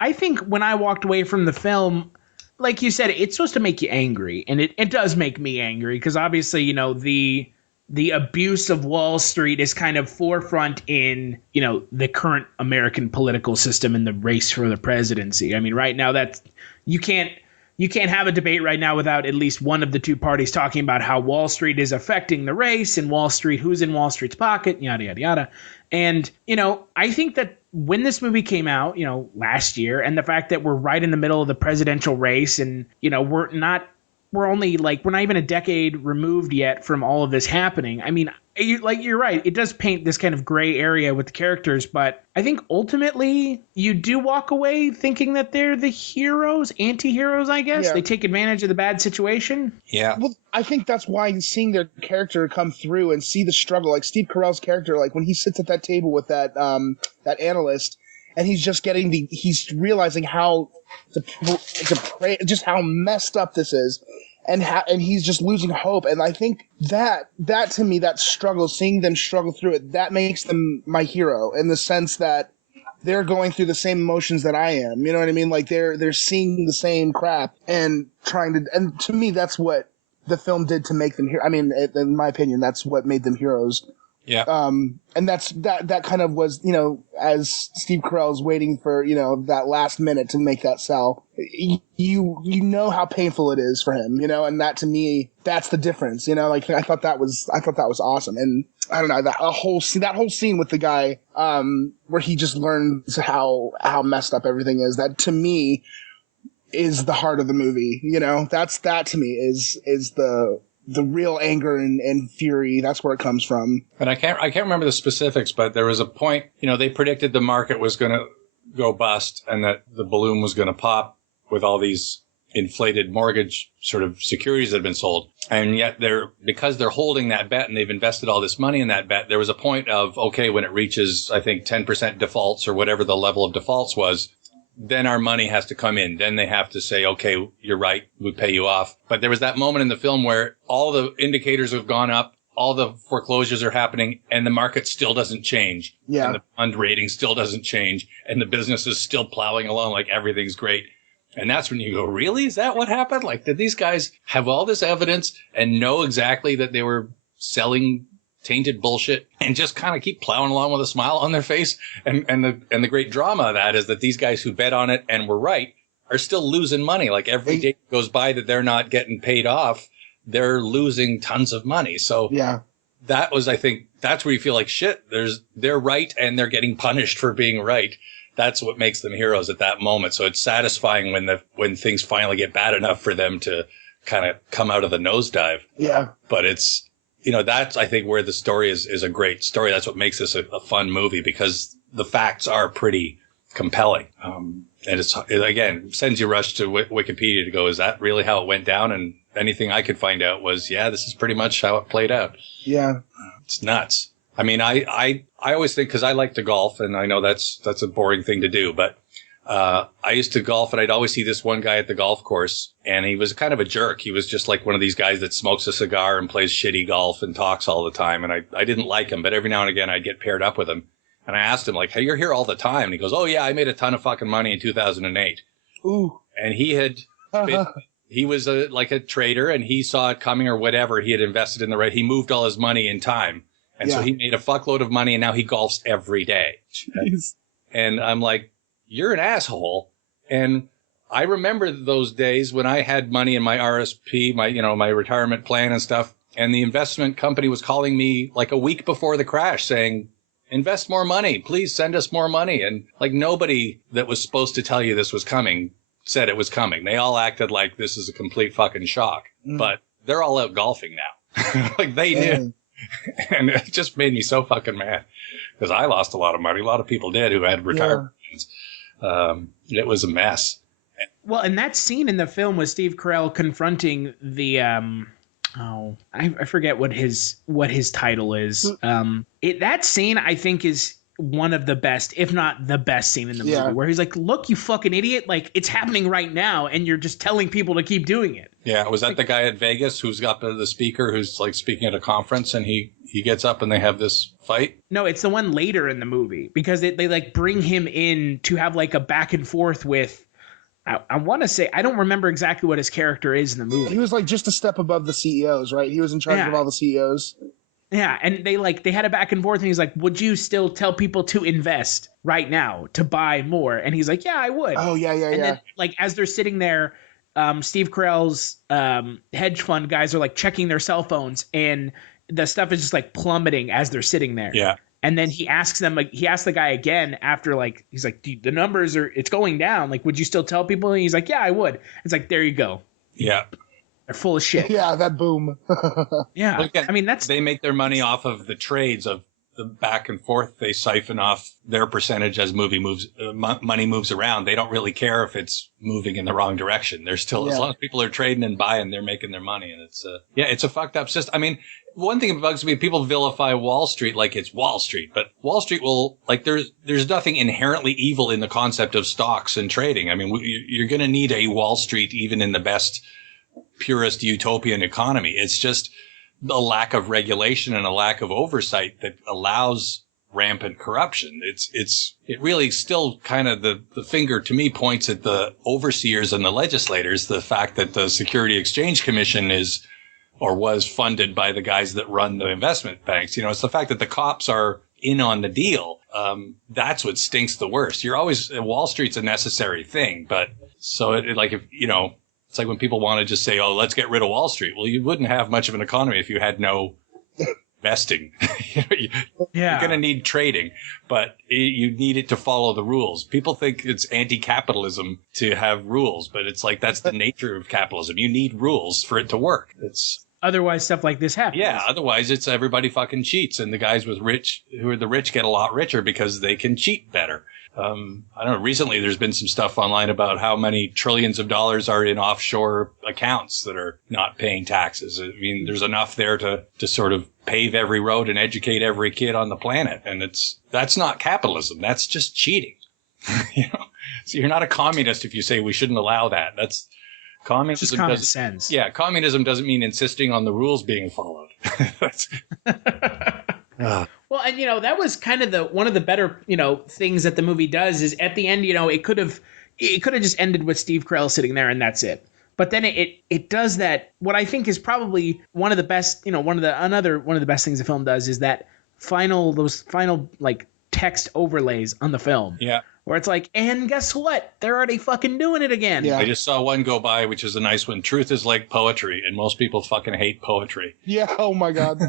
I think when I walked away from the film, like you said, it's supposed to make you angry. And it does make me angry because obviously, the abuse of Wall Street is kind of forefront in, the current American political system and the race for the presidency. I mean, right now you can't have a debate right now without at least one of the two parties talking about how Wall Street is affecting the race and who's in Wall Street's pocket, yada, yada, yada. And, I think that when this movie came out, last year, and the fact that we're right in the middle of the presidential race and, we're not even a decade removed yet from all of this happening. I mean, you're right. It does paint this kind of gray area with the characters, but I think ultimately you do walk away thinking that they're the heroes, anti-heroes, I guess. Yeah. They take advantage of the bad situation. Yeah. Well, I think that's why seeing their character come through and see the struggle, like Steve Carell's character, like when he sits at that table with that analyst, and he's just he's realizing how just how messed up this is. And he's just losing hope. And I think that to me, that struggle, seeing them struggle through it, that makes them my hero in the sense that they're going through the same emotions that I am. You know what I mean? Like they're seeing the same crap and and to me, that's what the film did to make them I mean, in my opinion, that's what made them heroes. Yeah. And that kind of was, as Steve Carell's waiting for, that last minute to make that sell, you know how painful it is for him, and that to me, that's the difference, like I thought that was awesome. And I don't know, that whole scene with the guy, where he just learns how messed up everything is, that to me is the heart of the movie, that to me is the real anger and fury. That's where it comes from. And I can't remember the specifics, but there was a point, they predicted the market was going to go bust and that the balloon was going to pop with all these inflated mortgage sort of securities that have been sold. And yet because they're holding that bet and they've invested all this money in that bet, there was a point of, okay, when it reaches, I think 10% defaults or whatever the level of defaults was, then our money has to come in. Then they have to say, okay, you're right, we pay you off. But there was that moment in the film where all the indicators have gone up, all the foreclosures are happening, and the market still doesn't change. Yeah. And the fund rating still doesn't change, and the business is still plowing along like everything's great. And that's when you go, really? Is that what happened? Like, did these guys have all this evidence and know exactly that they were selling tainted bullshit and just kind of keep plowing along with a smile on their face? And the great drama of that is that these guys who bet on it and were right are still losing money. Like every day goes by that they're not getting paid off, they're losing tons of money. So yeah, that was, I think, that's where you feel like shit. They're right and they're getting punished for being right. That's what makes them heroes at that moment. So it's satisfying when things finally get bad enough for them to kind of come out of the nosedive. Yeah. But it's, that's, I think, where the story is a great story. That's what makes this a fun movie, because the facts are pretty compelling. And it again, sends you rush to Wikipedia to go, is that really how it went down? And anything I could find out was, yeah, this is pretty much how it played out. Yeah. It's nuts. I mean, I always think, because I like to golf, and I know that's a boring thing to do, but I used to golf, and I'd always see this one guy at the golf course, and he was kind of a jerk. He was just like one of these guys that smokes a cigar and plays shitty golf and talks all the time, and I didn't like him, but every now and again I'd get paired up with him. And I asked him, like, hey, you're here all the time. And he goes, oh, yeah, I made a ton of fucking money in 2008. Ooh. And he was like a trader, and he saw it coming or whatever. He had invested in he moved all his money in time. And so he made a fuckload of money, and now he golfs every day. Jeez. And I'm like, you're an asshole. And I remember those days when I had money in my RSP, my retirement plan and stuff. And the investment company was calling me like a week before the crash saying, invest more money, please send us more money. And like nobody that was supposed to tell you this was coming said it was coming. They all acted like this is a complete fucking shock, but they're all out golfing now. Like they knew. And it just made me so fucking mad because I lost a lot of money. A lot of people did who had retirement plans. It was a mess. Well, and that scene in the film was Steve Carell confronting the I forget what his title is. That scene I think is one of the best, if not the best scene in the movie, where he's like, look, you fucking idiot, like it's happening right now and you're just telling people to keep doing it. Yeah, was that the guy at Vegas who's got the speaker who's like speaking at a conference and he gets up and they have this fight? No, it's the one later in the movie because they like bring him in to have like a back and forth with, I want to say, I don't remember exactly what his character is in the movie. He was like just a step above the CEOs, right? He was in charge of all the CEOs. Yeah, and they had a back and forth, and he's like, would you still tell people to invest right now, to buy more? And he's like, yeah, I would. Oh, yeah. And then, like, as they're sitting there, Steve Carell's hedge fund guys are, like, checking their cell phones, and the stuff is just, like, plummeting as they're sitting there. Yeah. And then he asks the guy again after, like, he's like, the numbers it's going down. Like, would you still tell people? And he's like, yeah, I would. It's like, there you go. Yeah. They're full of shit. Yeah, that boom. Yeah. Well, again, I mean, they make their money off of the trades of the back and forth. They siphon off their percentage as money moves around. They don't really care if it's moving in the wrong direction. They're still, as long as people are trading and buying, they're making their money. And it's a fucked up system. I mean, one thing that bugs me, people vilify Wall Street like it's Wall Street, but Wall Street will, like, there's nothing inherently evil in the concept of stocks and trading. I mean, you're going to need a Wall Street even in the best, purest utopian economy. It's just a lack of regulation and a lack of oversight that allows rampant corruption. It really still kind of the finger to me points at the overseers and the legislators. The fact that the Security Exchange Commission is or was funded by the guys that run the investment banks. It's the fact that the cops are in on the deal. That's what stinks the worst. Wall Street's a necessary thing, but so it's like when people want to just say, oh, let's get rid of Wall Street. Well, you wouldn't have much of an economy if you had no investing. You're going to need trading, but you need it to follow the rules. People think it's anti-capitalism to have rules, but it's like that's the nature of capitalism. You need rules for it to work. Otherwise, stuff like this happens. Yeah, otherwise it's everybody fucking cheats, and the guys who are the rich get a lot richer because they can cheat better. I don't know. Recently, there's been some stuff online about how many trillions of dollars are in offshore accounts that are not paying taxes. I mean, there's enough there to sort of pave every road and educate every kid on the planet. And that's not capitalism. That's just cheating. So you're not a communist if you say we shouldn't allow that. That's communism. Just common sense. Yeah. Communism doesn't mean insisting on the rules being followed. Well, and that was kind of one of the better things that the movie does is at the end it could have just ended with Steve Carell sitting there and that's it. But then it does that. What I think is probably one of the best one of the best things the film does is that those final like text overlays on the film. Yeah. Where it's like, and guess what? They're already fucking doing it again. Yeah. I just saw one go by, which is a nice one. Truth is like poetry, and most people fucking hate poetry. Yeah. Oh my God.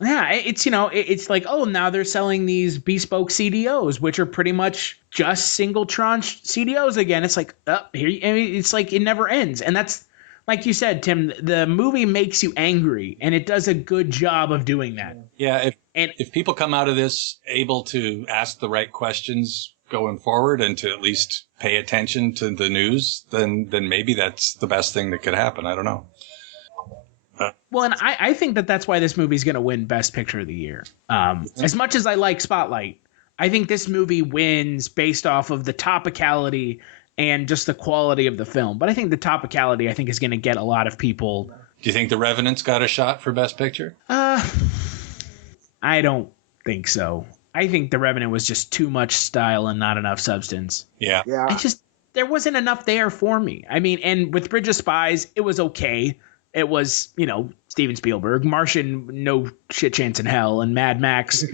Yeah, it's like, oh, now they're selling these bespoke CDOs, which are pretty much just single tranche CDOs again. It's like, it's like it never ends. And that's, like you said, Tim, the movie makes you angry, and it does a good job of doing that. Yeah, if people come out of this able to ask the right questions going forward and to at least pay attention to the news, then maybe that's the best thing that could happen. I don't know. Well, and I think that's why this movie is going to win Best Picture of the Year. As much as I like Spotlight, I think this movie wins based off of the topicality and just the quality of the film. But I think the topicality, is going to get a lot of people. Do you think The Revenant's got a shot for Best Picture? I don't think so. I think The Revenant was just too much style and not enough substance. Yeah. There wasn't enough there for me. I mean, and with Bridge of Spies, it was okay. It was, Steven Spielberg. Martian, no shit chance in hell. And Mad Max.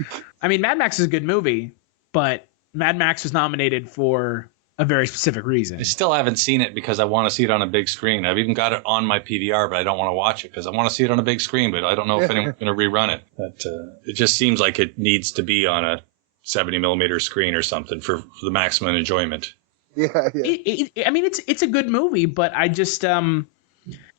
I mean, Mad Max is a good movie, but Mad Max was nominated for a very specific reason. I still haven't seen it because I want to see it on a big screen. I've even got it on my PVR, but I don't want to watch it because I want to see it on a big screen, but I don't know if anyone's going to rerun it. But it just seems like it needs to be on a 70 millimeter screen or something for the maximum enjoyment. Yeah. It's a good movie, but I just...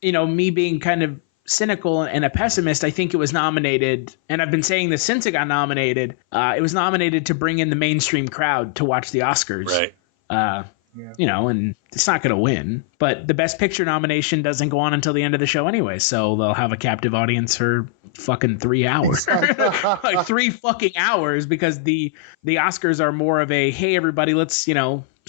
me being kind of cynical and a pessimist, I think it was nominated, and I've been saying this since it got nominated, it was nominated to bring in the mainstream crowd to watch the Oscars. Right. And it's not going to win, but the Best Picture nomination doesn't go on until the end of the show anyway, so they'll have a captive audience for fucking 3 hours. Like 3 fucking hours, because the Oscars are more of a, hey, everybody, let's,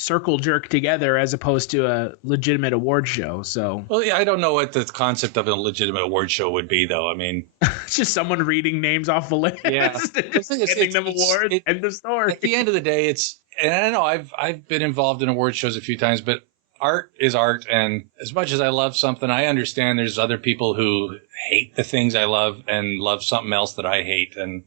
circle jerk together as opposed to a legitimate award show. So, well, yeah, I don't know what the concept of a legitimate award show would be, though. I mean, it's just someone reading names off a list, and just giving them awards. End of story. At the end of the day, and I know I've been involved in award shows a few times, but art is art, and as much as I love something, I understand there's other people who hate the things I love and love something else that I hate. And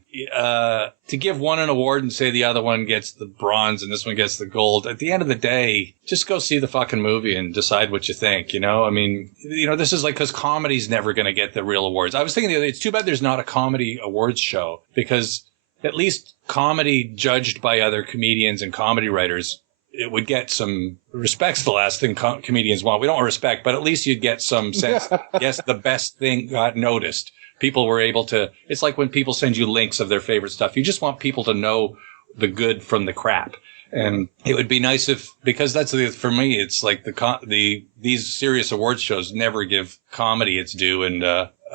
to give one an award and say the other one gets the bronze and this one gets the gold, at the end of the day, just go see the fucking movie and decide what you think, I mean, this is like, because comedy's never going to get the real awards. I was thinking the other day, it's too bad there's not a comedy awards show, because at least comedy judged by other comedians and comedy writers, it would get some respect's the last thing comedians want. We don't want respect, but at least you'd get some sense. Yes, the best thing got noticed. People were able to, it's like when people send you links of their favorite stuff. You just want people to know the good from the crap. And it would be nice because that's for me, it's like these serious awards shows never give comedy its due. And,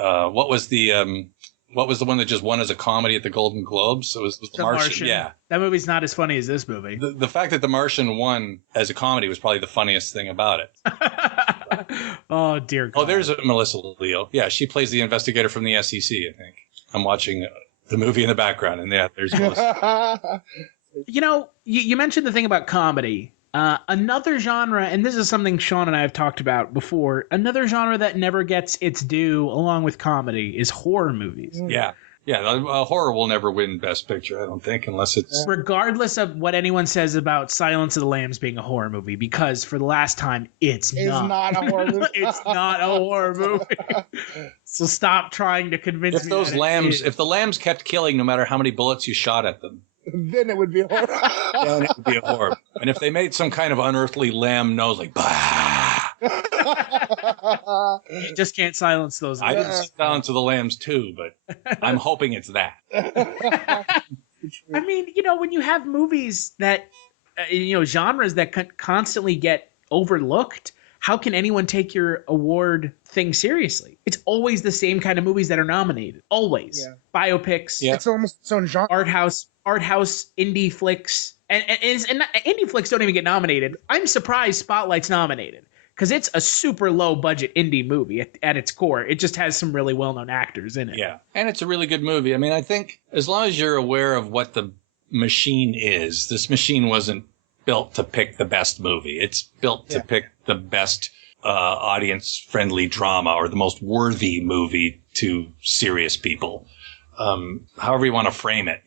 what was the one that just won as a comedy at the Golden Globes? It was The Martian. Yeah. That movie's not as funny as this movie. The fact that The Martian won as a comedy was probably the funniest thing about it. Oh, dear God. Oh, there's Melissa Leo. Yeah, she plays the investigator from the SEC, I think. I'm watching the movie in the background, and there's Melissa. You mentioned the thing about comedy. Another genre, and this is something Sean and I have talked about before, another genre that never gets its due along with comedy is horror movies. Yeah. Yeah, horror will never win Best Picture, I don't think, unless it's... Regardless of what anyone says about Silence of the Lambs being a horror movie, because for the last time, it's not a horror movie. It's not a horror movie. So stop trying to convince me. If the lambs kept killing no matter how many bullets you shot at them, then it would be a horror. Then it would be a horror. And if they made some kind of unearthly lamb nose, like, bah! You just can't silence those lambs. I didn't silence of the lambs too, but I'm hoping it's that. I mean, when you have movies that, genres that constantly get overlooked, how can anyone take your award thing seriously? It's always the same kind of movies that are nominated. Always. Yeah. Biopics. Yeah. It's almost its own genre. Art house indie flicks. And indie flicks don't even get nominated. I'm surprised Spotlight's nominated. Because it's a super low budget indie movie at its core. It just has some really well-known actors in it. Yeah. And it's a really good movie. I mean, I think as long as you're aware of what the machine is, this machine wasn't built to pick the best movie. It's built to pick the best audience-friendly drama or the most worthy movie to serious people. However you want to frame it.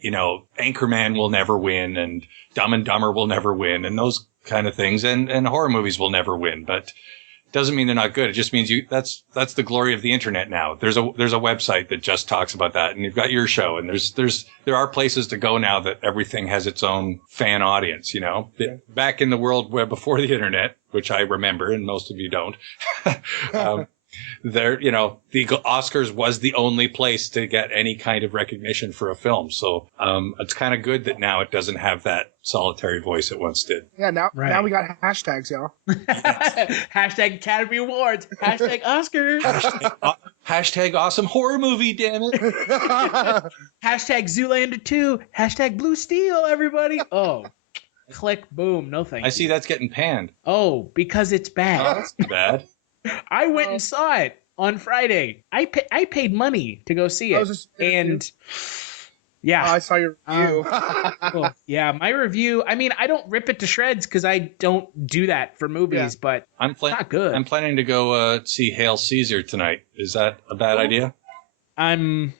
Anchorman will never win, and Dumb and Dumber will never win, and those kind of things, and horror movies will never win, but it doesn't mean they're not good. It just means that's the glory of the internet now. There's a website that just talks about that, and you've got your show, and there are places to go now that everything has its own fan audience, Back in the world where before the internet, which I remember and most of you don't, the Oscars was the only place to get any kind of recognition for a film. So it's kind of good that now it doesn't have that solitary voice it once did. Yeah, now we got hashtags, y'all. Hashtag Academy Awards. Hashtag Oscars. Hashtag awesome horror movie, damn it. Hashtag Zoolander 2. Hashtag Blue Steel, everybody. Oh. Click, boom, no thank you. I see that's getting panned. Oh, because it's bad. Oh, that's too bad. I went and saw it on Friday. I paid money to go see it. I saw your review. Cool. Yeah, my review. I mean, I don't rip it to shreds because I don't do that for movies, but it's not good. I'm planning to go see Hail Caesar tonight. Is that a bad idea? Okay.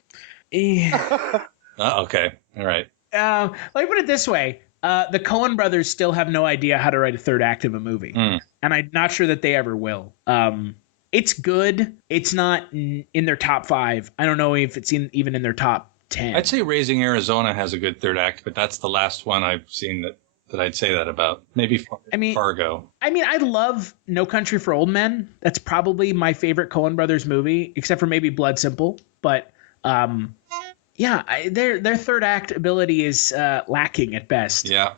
All right. Let me put it this way. The Coen brothers still have no idea how to write a third act of a movie. And I'm not sure that they ever will. It's good. It's not in their top 5. I don't know if it's even in their top 10. I'd say Raising Arizona has a good third act, but that's the last one I've seen that I'd say that about. Maybe Fargo. I mean, I love No Country for Old Men. That's probably my favorite Coen brothers movie, except for maybe Blood Simple. But their third act ability is lacking at best. Yeah.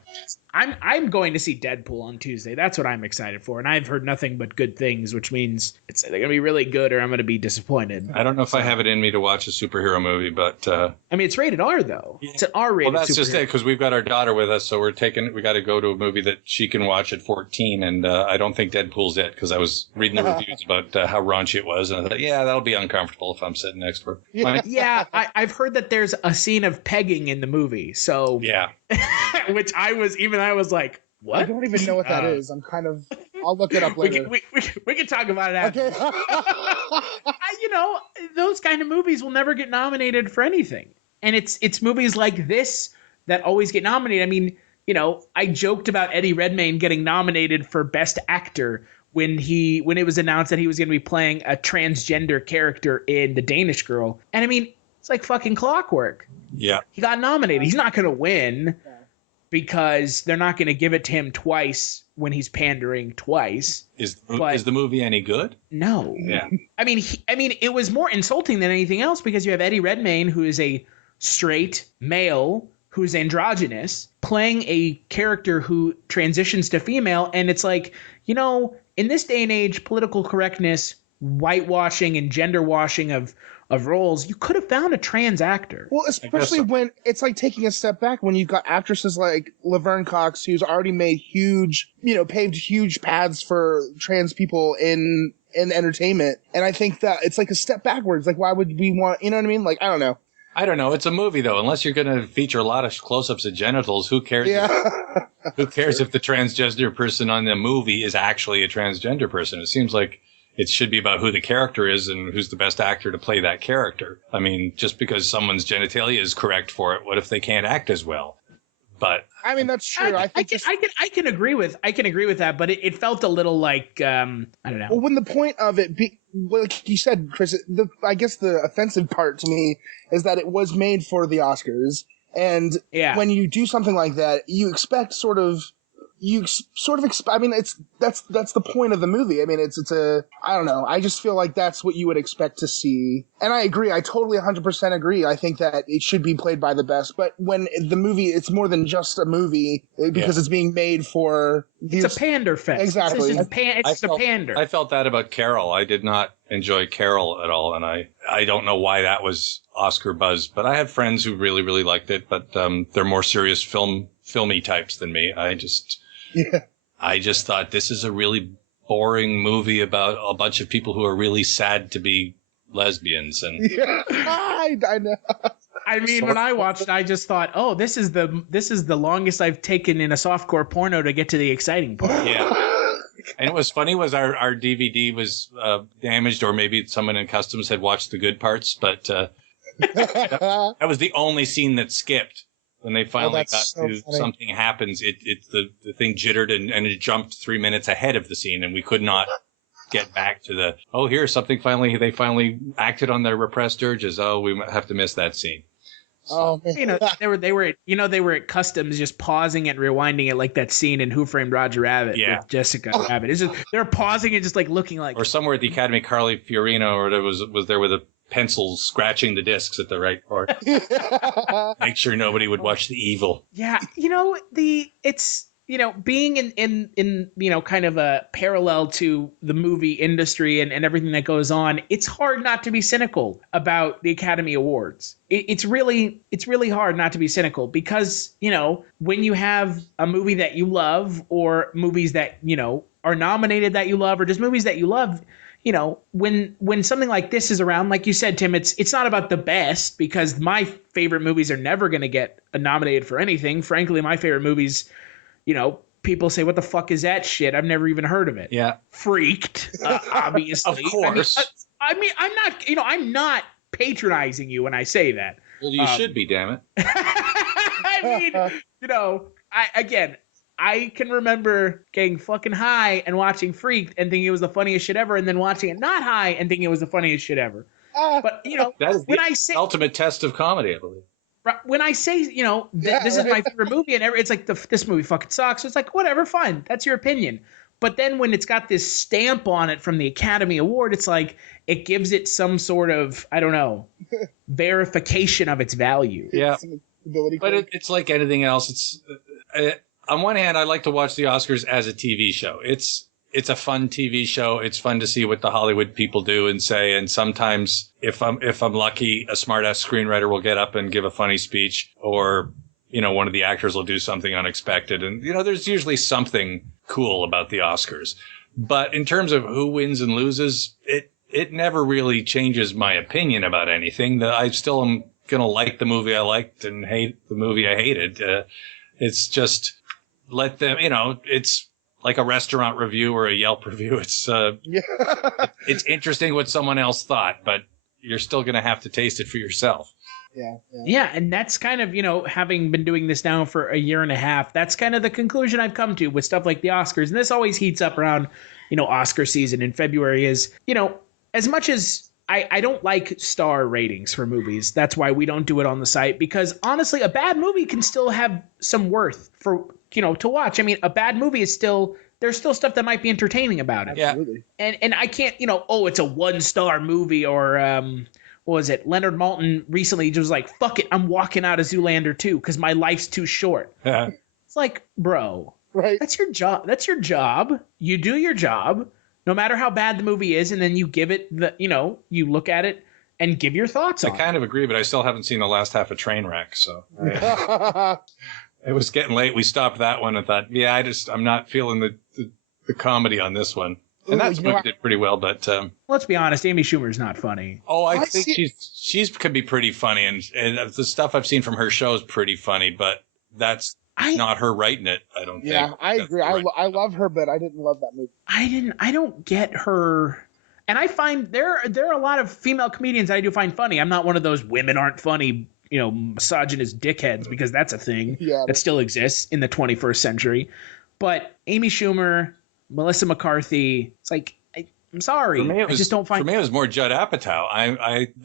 I'm going to see Deadpool on Tuesday. That's what I'm excited for. And I've heard nothing but good things, which means they're going to be really good or I'm going to be disappointed. I don't know if I have it in me to watch a superhero movie, but... I mean, it's rated R, though. Yeah. It's an R-rated Well, that's superhero. just it, because we've got our daughter with us, so we got to go to a movie that she can watch at 14, and I don't think Deadpool's it, because I was reading the reviews about how raunchy it was, and I thought, yeah, that'll be uncomfortable if I'm sitting next to her. Yeah, I've heard that there's a scene of pegging in the movie, so... Yeah. Which I was like, what? I don't even know what that is. I'll look it up later. We can talk about it after. Okay. Those kind of movies will never get nominated for anything. And it's movies like this that always get nominated. I mean, I joked about Eddie Redmayne getting nominated for Best Actor when it was announced that he was going to be playing a transgender character in The Danish Girl. And I mean, it's like fucking clockwork. Yeah. He got nominated. He's not going to win because they're not going to give it to him twice when he's pandering twice. Is the movie any good? No. Yeah. I mean, it was more insulting than anything else because you have Eddie Redmayne, who is a straight male who's androgynous, playing a character who transitions to female, and it's like, in this day and age, political correctness, whitewashing, and gender washing of roles, you could have found a trans actor. Well, especially when it's like taking a step back when you've got actresses like Laverne Cox, who's already made paved huge paths for trans people in entertainment. And I think that it's like a step backwards. Like, why would we want, you know what I mean? Like, I don't know. I don't know. It's a movie, though. Unless you're going to feature a lot of close-ups of genitals, who cares? Yeah. Who cares if the transgender person on the movie is actually a transgender person? It seems like it should be about who the character is and who's the best actor to play that character. I mean, just because someone's genitalia is correct for it, what if they can't act as well? But I mean, that's true. I can agree with that, but it felt a little like I don't know. Well, when the point of it, like you said, Chris, I guess the offensive part to me is that it was made for the Oscars, and when you do something like that, you expect I mean, that's the point of the movie. I mean, it's I don't know. I just feel like that's what you would expect to see. And I agree. I totally 100% agree. I think that it should be played by the best. But when the movie, it's more than just a movie because it's being made for these. It's a pander fest. Exactly. It's a pander. I felt that about Carell. I did not enjoy Carell at all. And I don't know why that was Oscar buzz, but I have friends who really, really liked it, but they're more serious filmy types than me. I just thought this is a really boring movie about a bunch of people who are really sad to be lesbians. And I know. I mean, when I watched it, I just thought, oh, this is the longest I've taken in a softcore porno to get to the exciting part. Yeah. And what was funny was our DVD was damaged, or maybe someone in customs had watched the good parts, but that was the only scene that skipped. When they finally got to something happens, the thing jittered and it jumped 3 minutes ahead of the scene, and we could not get back to here's something they finally acted on their repressed urges. Oh, we have to miss that scene. So, they were at customs just pausing it and rewinding it like that scene in Who Framed Roger Rabbit with Jessica Rabbit. It's just they're pausing it just like looking like. Or somewhere at the Academy, Carly Fiorina was there with a pencil scratching the discs at the right part. Make sure nobody would watch The Evil. Yeah, it's being in kind of a parallel to the movie industry and everything that goes on. It's hard not to be cynical about the Academy Awards. It's really hard not to be cynical because when you have a movie that you love or movies that are nominated that you love or just movies that you love. When something like this is around, like you said, Tim, it's not about the best because my favorite movies are never going to get nominated for anything. Frankly, my favorite movies, people say, what the fuck is that shit? I've never even heard of it. Yeah. Freaked, obviously. Of course. I mean, I'm not patronizing you when I say that. Well, you should be, damn it. I mean, I can remember getting fucking high and watching Freaked and thinking it was the funniest shit ever, and then watching it not high and thinking it was the funniest shit ever. But that is the ultimate test of comedy, I believe. When I say this is my favorite movie, and it's like this movie fucking sucks. It's like whatever, fine, that's your opinion. But then when it's got this stamp on it from the Academy Award, it's like it gives it some sort of verification of its value. Yeah, but it's like anything else. It's on one hand, I like to watch the Oscars as a TV show. It's a fun TV show. It's fun to see what the Hollywood people do and say. And sometimes, if I'm lucky, a smart-ass screenwriter will get up and give a funny speech, or one of the actors will do something unexpected. And there's usually something cool about the Oscars. But in terms of who wins and loses, it never really changes my opinion about anything. I still am gonna like the movie I liked and hate the movie I hated. It's just. Let them, it's like a restaurant review or a Yelp review. It's it's interesting what someone else thought, but you're still going to have to taste it for yourself. Yeah, and that's kind of, having been doing this now for a year and a half, that's kind of the conclusion I've come to with stuff like the Oscars. And this always heats up around, Oscar season in February is, as much as I don't like star ratings for movies. That's why we don't do it on the site, because honestly, a bad movie can still have some worth for to watch. I mean, a bad movie is there's still stuff that might be entertaining about it. Absolutely. And I can't, it's a 1-star movie or what was it? Leonard Maltin recently just was like, fuck it, I'm walking out of Zoolander 2 because my life's too short. It's like, bro, right? That's your job. That's your job. You do your job, no matter how bad the movie is, and then you give it you look at it and give your thoughts on it. I kind of agree, but I still haven't seen the last half of Trainwreck, so. It was getting late. We stopped that one and thought, I'm not feeling the comedy on this one. And that's movie did pretty well, but let's be honest, Amy Schumer's not funny. Oh, I think she's can be pretty funny, and the stuff I've seen from her show is pretty funny, but that's not her writing it, I don't think. Yeah, I agree. Right. I love her, but I didn't love that movie. I don't get her. And I find there are a lot of female comedians I do find funny. I'm not one of those women aren't funny, misogynist dickheads, because that's a thing that still exists in the 21st century. But Amy Schumer, Melissa McCarthy, it's like, I'm sorry. I just don't find. For me, it was more Judd Apatow.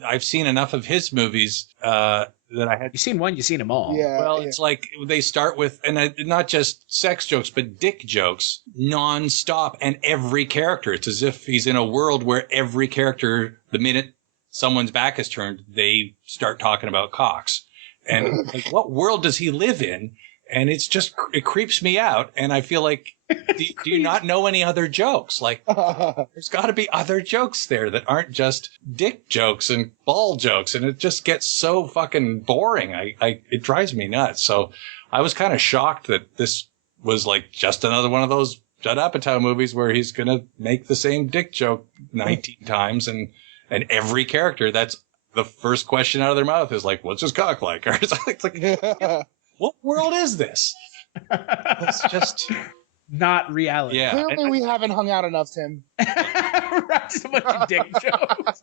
I've seen enough of his movies that I had. You've seen one, you've seen them all. Yeah. Well, it's like they start with, and not just sex jokes, but dick jokes nonstop, and every character. It's as if he's in a world where every character, the minute someone's back is turned, they start talking about cocks. And like, what world does he live in? And it creeps me out. And I feel like, do you not know any other jokes? Like, there's got to be other jokes there that aren't just dick jokes and ball jokes. And it just gets so fucking boring. It drives me nuts. So I was kind of shocked that this was like just another one of those Judd Apatow movies where he's going to make the same dick joke 19 times. And every character, that's the first question out of their mouth is like, what's his cock like? Or it's like, what world is this? It's just not reality. Yeah. Clearly we haven't hung out enough, Tim. Right, so much of dick jokes.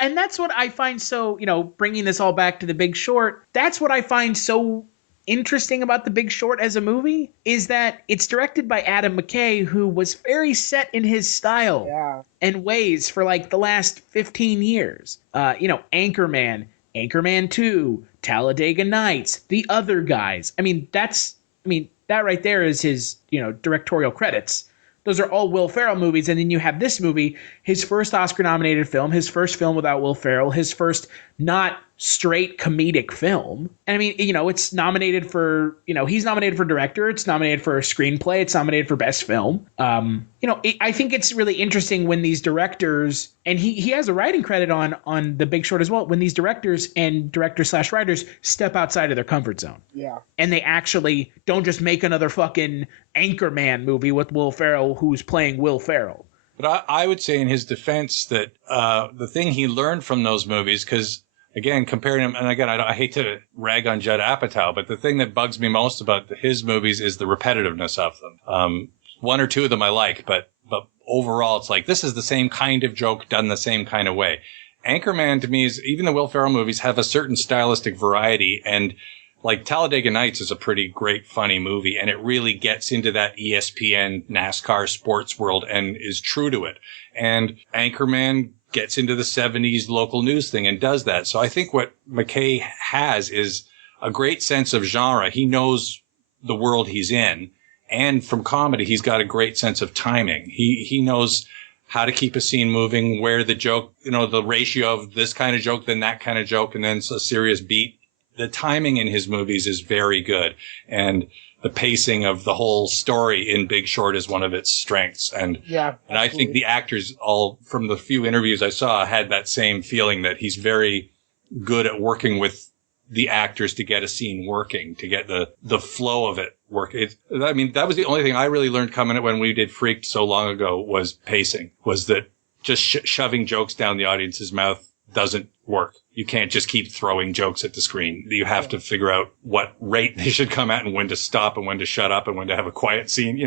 And that's what I find so, bringing this all back to The Big Short, that's what I find so interesting about The Big Short as a movie, is that it's directed by Adam McKay, who was very set in his style and ways for like the last 15 years. Anchorman, Anchorman 2, Talladega Nights, The Other Guys. That right there is his, directorial credits. Those are all Will Ferrell movies. And then you have this movie, his first Oscar-nominated film, his first film without Will Ferrell, his first not straight comedic film. And it's nominated for, he's nominated for director. It's nominated for screenplay. It's nominated for best film. I think it's really interesting when these directors, and he has a writing credit on The Big Short as well, when these directors and directors/writers step outside of their comfort zone. Yeah. And they actually don't just make another fucking Anchorman movie with Will Ferrell, who's playing Will Ferrell. But I would say in his defense that the thing he learned from those movies, because again, comparing him, and again, I hate to rag on Judd Apatow, but the thing that bugs me most about his movies is the repetitiveness of them. One or two of them I like, but overall, it's like, this is the same kind of joke done the same kind of way. Anchorman, to me, is, even the Will Ferrell movies have a certain stylistic variety, and like Talladega Nights is a pretty great, funny movie, and it really gets into that ESPN NASCAR sports world and is true to it. And Anchorman gets into the 70s local news thing and does that. So I think what McKay has is a great sense of genre. He knows the world he's in. And from comedy, he's got a great sense of timing. He knows how to keep a scene moving, where the joke, the ratio of this kind of joke, then that kind of joke, and then a serious beat. The timing in his movies is very good. And the pacing of the whole story in Big Short is one of its strengths. And I think the actors, all from the few interviews I saw, had that same feeling that he's very good at working with the actors to get a scene working, to get the flow of it working. That was the only thing I really learned coming when we did Freaked so long ago, was pacing, was that just shoving jokes down the audience's mouth doesn't work. You can't just keep throwing jokes at the screen. You have to figure out what rate they should come at and when to stop and when to shut up and when to have a quiet scene.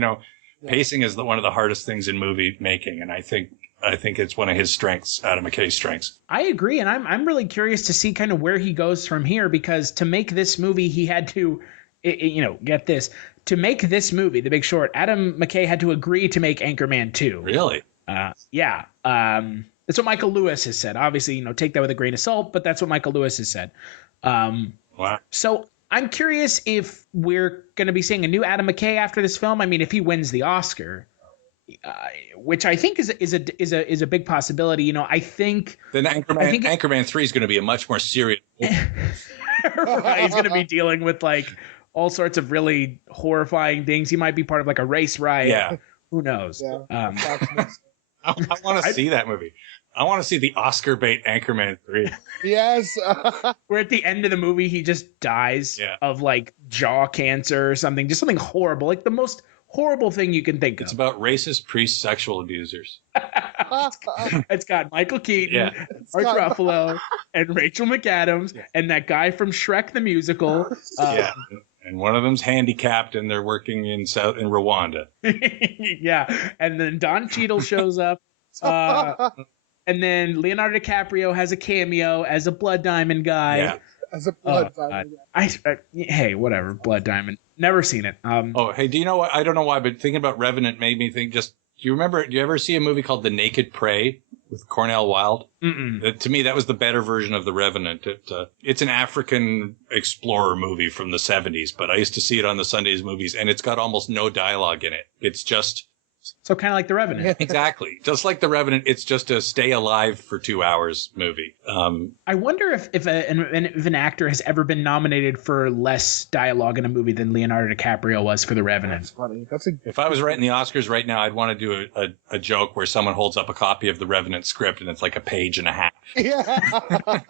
Pacing is one of the hardest things in movie making. And I think it's one of his strengths, Adam McKay's strengths. I agree. And I'm really curious to see kind of where he goes from here, because to make this movie, he had to, get this, to make this movie, The Big Short, Adam McKay had to agree to make Anchorman 2. Really? Yeah. That's what Michael Lewis has said. Obviously, take that with a grain of salt, but that's what Michael Lewis has said. Wow. So I'm curious if we're going to be seeing a new Adam McKay after this film. If he wins the Oscar, which I think is a big possibility. I think then Anchorman 3 is going to be a much more serious. Right, he's going to be dealing with like all sorts of really horrifying things. He might be part of like a race riot. Yeah. Who knows? Yeah. I want to see that movie. I want to see the Oscar bait Anchorman 3. Yes. Where at the end of the movie, he just dies of like jaw cancer or something. Just something horrible. Like the most horrible thing you can think of. It's about racist priest sexual abusers. It's got Michael Keaton, Mark Ruffalo, and Rachel McAdams, and that guy from Shrek the Musical. Yeah. And one of them's handicapped, and they're working in Rwanda. Yeah, and then Don Cheadle shows up, and then Leonardo DiCaprio has a cameo as a Blood Diamond guy. Yeah, as a Blood Diamond guy. Hey, whatever, Blood Diamond. Never seen it. Hey, do you know what? I don't know why, but thinking about Revenant made me think. Do you ever see a movie called The Naked Prey with Cornel Wilde? To me, that was the better version of The Revenant. It's an African explorer movie from the 70s, but I used to see it on the Sundays movies, and it's got almost no dialogue in it. It's just... So kind of like The Revenant. Exactly. Just like The Revenant, it's just a stay alive for 2 hours movie. I wonder if an actor has ever been nominated for less dialogue in a movie than Leonardo DiCaprio was for The Revenant. That's funny. If I was writing the Oscars right now, I'd want to do a joke where someone holds up a copy of The Revenant script and it's like a page and a half. Yeah.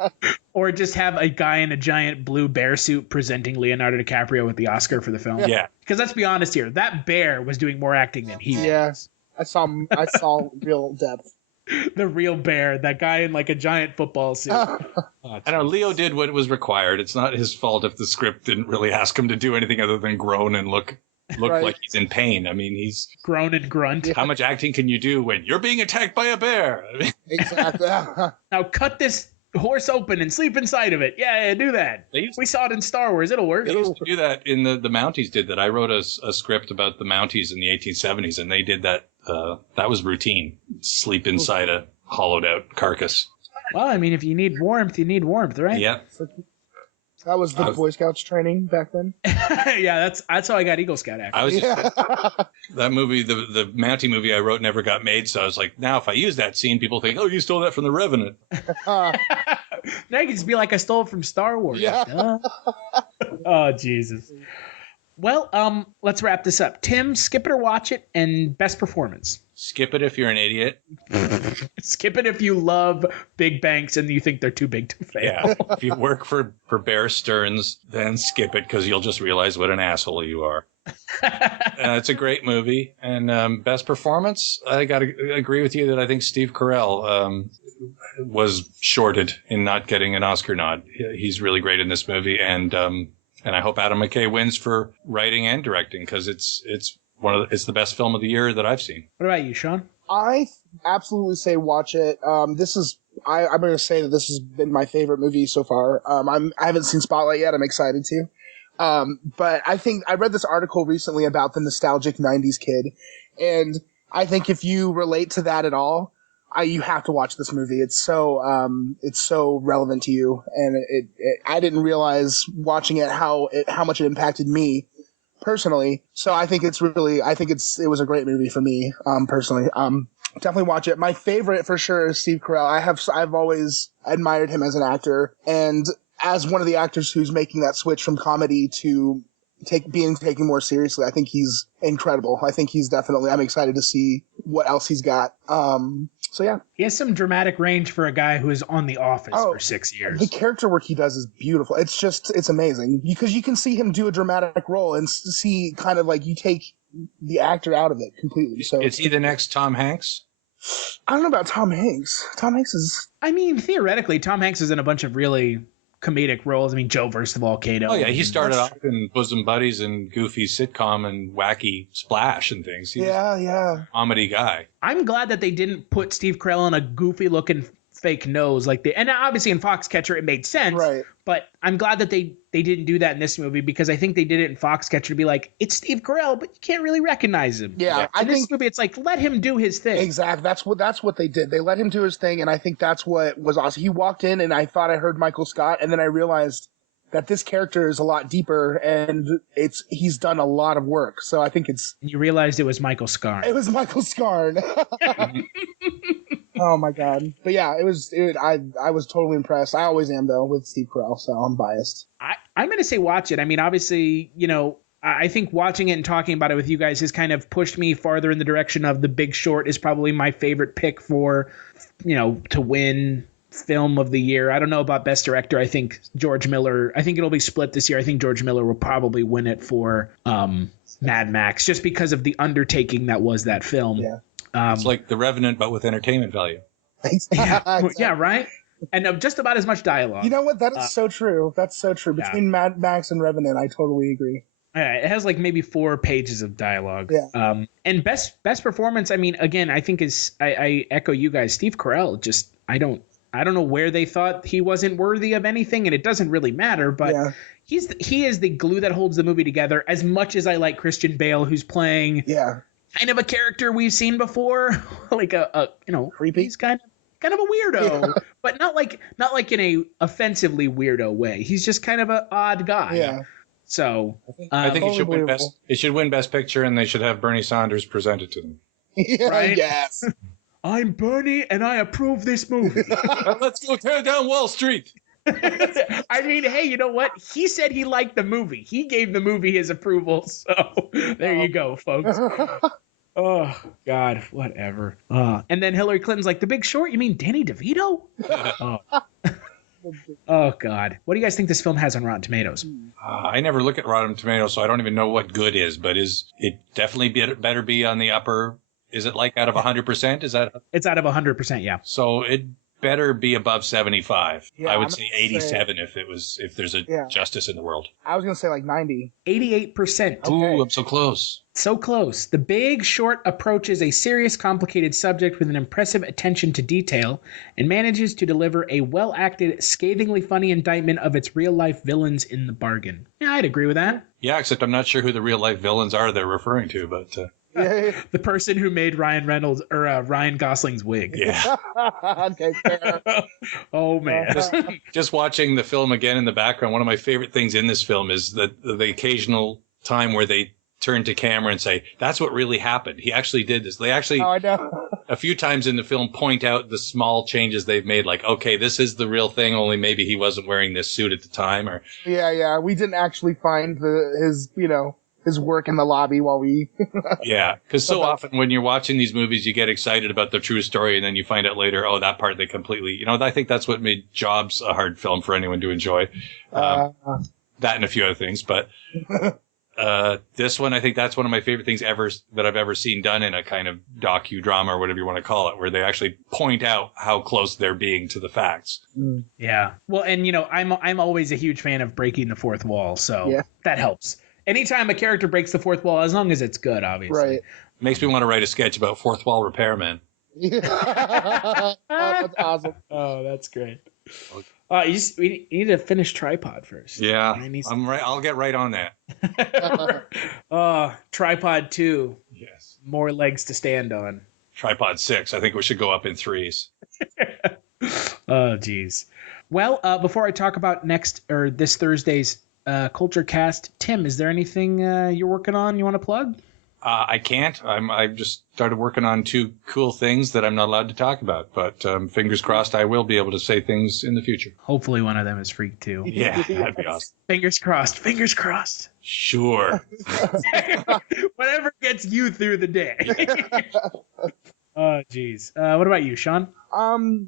Or just have a guy in a giant blue bear suit presenting Leonardo DiCaprio with the Oscar for the film. Yeah. Because let's be honest here, that bear was doing more acting than he was. Yes. I saw real depth. The real bear, that guy in like a giant football suit. I know Leo did what was required. It's not his fault if the script didn't really ask him to do anything other than groan and look right. Like he's in pain. I mean, he's groan and grunt. How much acting can you do when you're being attacked by a bear? Exactly. Now cut this horse open and sleep inside of it. Yeah, do that. We saw it in Star Wars. It'll work. They used to do that in the Mounties did that. I wrote a script about the Mounties in the 1870s, and they did that. That was routine. Sleep inside a hollowed out carcass. Well, I mean, if you need warmth, you need warmth, right? Yeah. That was the Boy Scouts training back then. Yeah, that's how I got Eagle Scout actually. That movie, the Mountie movie I wrote never got made, so I was like, now if I use that scene, people think, oh, you stole that from The Revenant. Now you can just be like, I stole it from Star Wars. Yeah. Oh, Jesus. Well, let's wrap this up. Tim, skip it or watch it, and best performance. Skip it if you're an idiot. Skip it if you love big banks and you think they're too big to fail. Yeah. If you work for Bear Stearns, then skip it because you'll just realize what an asshole you are. It's a great movie. And best performance, I got to agree with you that I think Steve Carell was shorted in not getting an Oscar nod. He's really great in this movie. And I hope Adam McKay wins for writing and directing because it's it's the best film of the year that I've seen. What about you, Sean? I absolutely say watch it. I'm going to say that this has been my favorite movie so far. I haven't seen Spotlight yet. I'm excited to. But I think I read this article recently about the nostalgic 90s kid. And I think if you relate to that at all, you have to watch this movie. It's so relevant to you. And I didn't realize watching it how much it impacted me personally. So I think it was a great movie for me, personally. Definitely watch it. My favorite for sure is Steve Carell. I've always admired him as an actor, and as one of the actors who's making that switch from comedy to taken more seriously, I think he's incredible. I think he's definitely, I'm excited to see what else he's got. So yeah. He has some dramatic range for a guy who is on The Office for 6 years. The character work he does is beautiful. It's amazing because you can see him do a dramatic role and see kind of like you take the actor out of it completely. So is he the next Tom Hanks? I don't know about Tom Hanks. Tom Hanks is... I mean, theoretically, Tom Hanks is in a bunch of really comedic roles. I mean, Joe versus the Volcano. Oh, yeah. He started off in Bosom Buddies and Goofy sitcom and Wacky Splash and things. He's a comedy guy. I'm glad that they didn't put Steve Carell on a goofy-looking fake nose and obviously in Foxcatcher it made sense, right? But I'm glad that they didn't do that in this movie because I think they did it in Foxcatcher to be like, it's Steve Carell, but you can't really recognize him. Yeah, I think this movie, it's like, let him do his thing. Exactly. That's what they did. They let him do his thing, and I think that's what was awesome. He walked in, and I thought I heard Michael Scott, and then I realized that this character is a lot deeper, and he's done a lot of work. So I think You realized it was Michael Scarn. It was Michael Scarn. Oh my God. But yeah, I was totally impressed. I always am though with Steve Carell, so I'm biased. I'm going to say watch it. I mean, obviously, I think watching it and talking about it with you guys has kind of pushed me farther in the direction of The Big Short is probably my favorite pick for, to win film of the year. I don't know about best director. I think it'll be split this year. I think George Miller will probably win it for Mad Max, just because of the undertaking that was that film. Yeah. It's like The Revenant, but with entertainment value. Yeah, right? And just about as much dialogue. You know what? That is so true. That's so true. Between Mad Max and Revenant, I totally agree. It has like maybe 4 pages of dialogue. Yeah. And best performance, I mean, again, I think I echo you guys. Steve Carell, just I don't know where they thought he wasn't worthy of anything, and it doesn't really matter, but he is the glue that holds the movie together. As much as I like Christian Bale, who's playing kind of a character we've seen before, like a creepy. He's kind of a weirdo, but not like in a offensively weirdo way. He's just kind of an odd guy. Yeah. So I think it should win best picture, and they should have Bernie Sanders present it to them. Right? Yes. I'm Bernie, and I approve this movie. Let's go tear down Wall Street. I mean, hey, you know what? He said he liked the movie. He gave the movie his approval. So there you go, folks. Oh, God, whatever. And then Hillary Clinton's like, The Big Short? You mean Danny DeVito? Oh, God. What do you guys think this film has on Rotten Tomatoes? I never look at Rotten Tomatoes, so I don't even know what good is, but it definitely better be on the upper... Is it like out of 100%? It's out of 100%, yeah. So it better be above 75. Yeah, I would say 87 if there's a justice in the world. I was going to say like 90. 88%. Okay. Ooh, I'm so close. So close. The Big Short approaches a serious, complicated subject with an impressive attention to detail and manages to deliver a well-acted, scathingly funny indictment of its real-life villains in the bargain. Yeah, I'd agree with that. Yeah, except I'm not sure who the real-life villains are they're referring to, but... The person who made Ryan Gosling's wig. Yeah. Okay, fair. Oh, man. Just watching the film again in the background, one of my favorite things in this film is the occasional time where they turn to camera and say, that's what really happened. He actually did this. They actually, I know. A few times in the film, point out the small changes they've made. Like, okay, this is the real thing, only maybe he wasn't wearing this suit at the time. Or Yeah. We didn't actually find his work in the lobby while we... Yeah, because so often when you're watching these movies, you get excited about the true story, and then you find out later, that part they completely... I think that's what made Jobs a hard film for anyone to enjoy. That and a few other things, but this one, I think that's one of my favorite things that I've ever seen done in a kind of docudrama or whatever you want to call it, where they actually point out how close they're being to the facts. Yeah. Well, and, I'm always a huge fan of breaking the fourth wall, so that helps. Anytime a character breaks the fourth wall, as long as it's good, obviously. Right. Makes me want to write a sketch about fourth wall repairmen. Yeah. That's awesome. Oh, that's great. We need to finish Tripod first. Yeah, I'm right. I'll get right on that. Tripod 2. Yes. More legs to stand on. Tripod 6. I think we should go up in 3s. Oh, geez. Well, before I talk about this Thursday's Kulturecast, Tim, is there anything you're working on you want to plug? I can't. I've just started working on 2 cool things that I'm not allowed to talk about, but fingers crossed I will be able to say things in the future. Hopefully one of them is Freak 2. Yeah, that'd be awesome. Fingers crossed. Fingers crossed. Sure. Whatever gets you through the day. Oh, geez. What about you, Sean?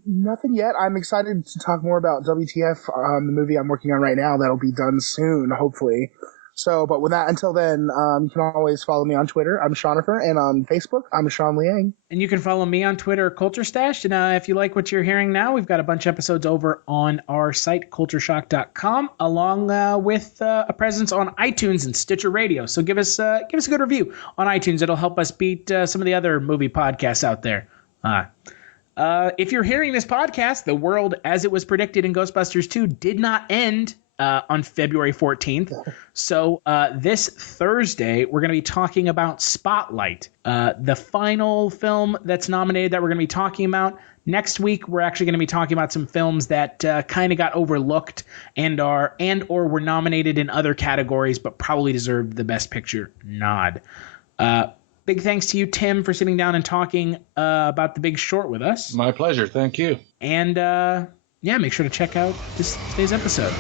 Nothing yet. I'm excited to talk more about WTF, the movie I'm working on right now. That'll be done soon, hopefully. So, but with that, until then, you can always follow me on Twitter. I'm Seanifer, and on Facebook, I'm Sean Liang. And you can follow me on Twitter, Kulturestash. And if you like what you're hearing now, we've got a bunch of episodes over on our site, kultureshock.com, along with a presence on iTunes and Stitcher Radio. So give us a good review on iTunes. It'll help us beat some of the other movie podcasts out there. If you're hearing this podcast, the world, as it was predicted in Ghostbusters 2, did not end on February 14th. So this Thursday, we're going to be talking about Spotlight, the final film that's nominated that we're going to be talking about. Next week, we're actually going to be talking about some films that kind of got overlooked and or were nominated in other categories, but probably deserved the Best Picture nod. Big thanks to you, Tim, for sitting down and talking about The Big Short with us. My pleasure. Thank you. And make sure to check out today's episode.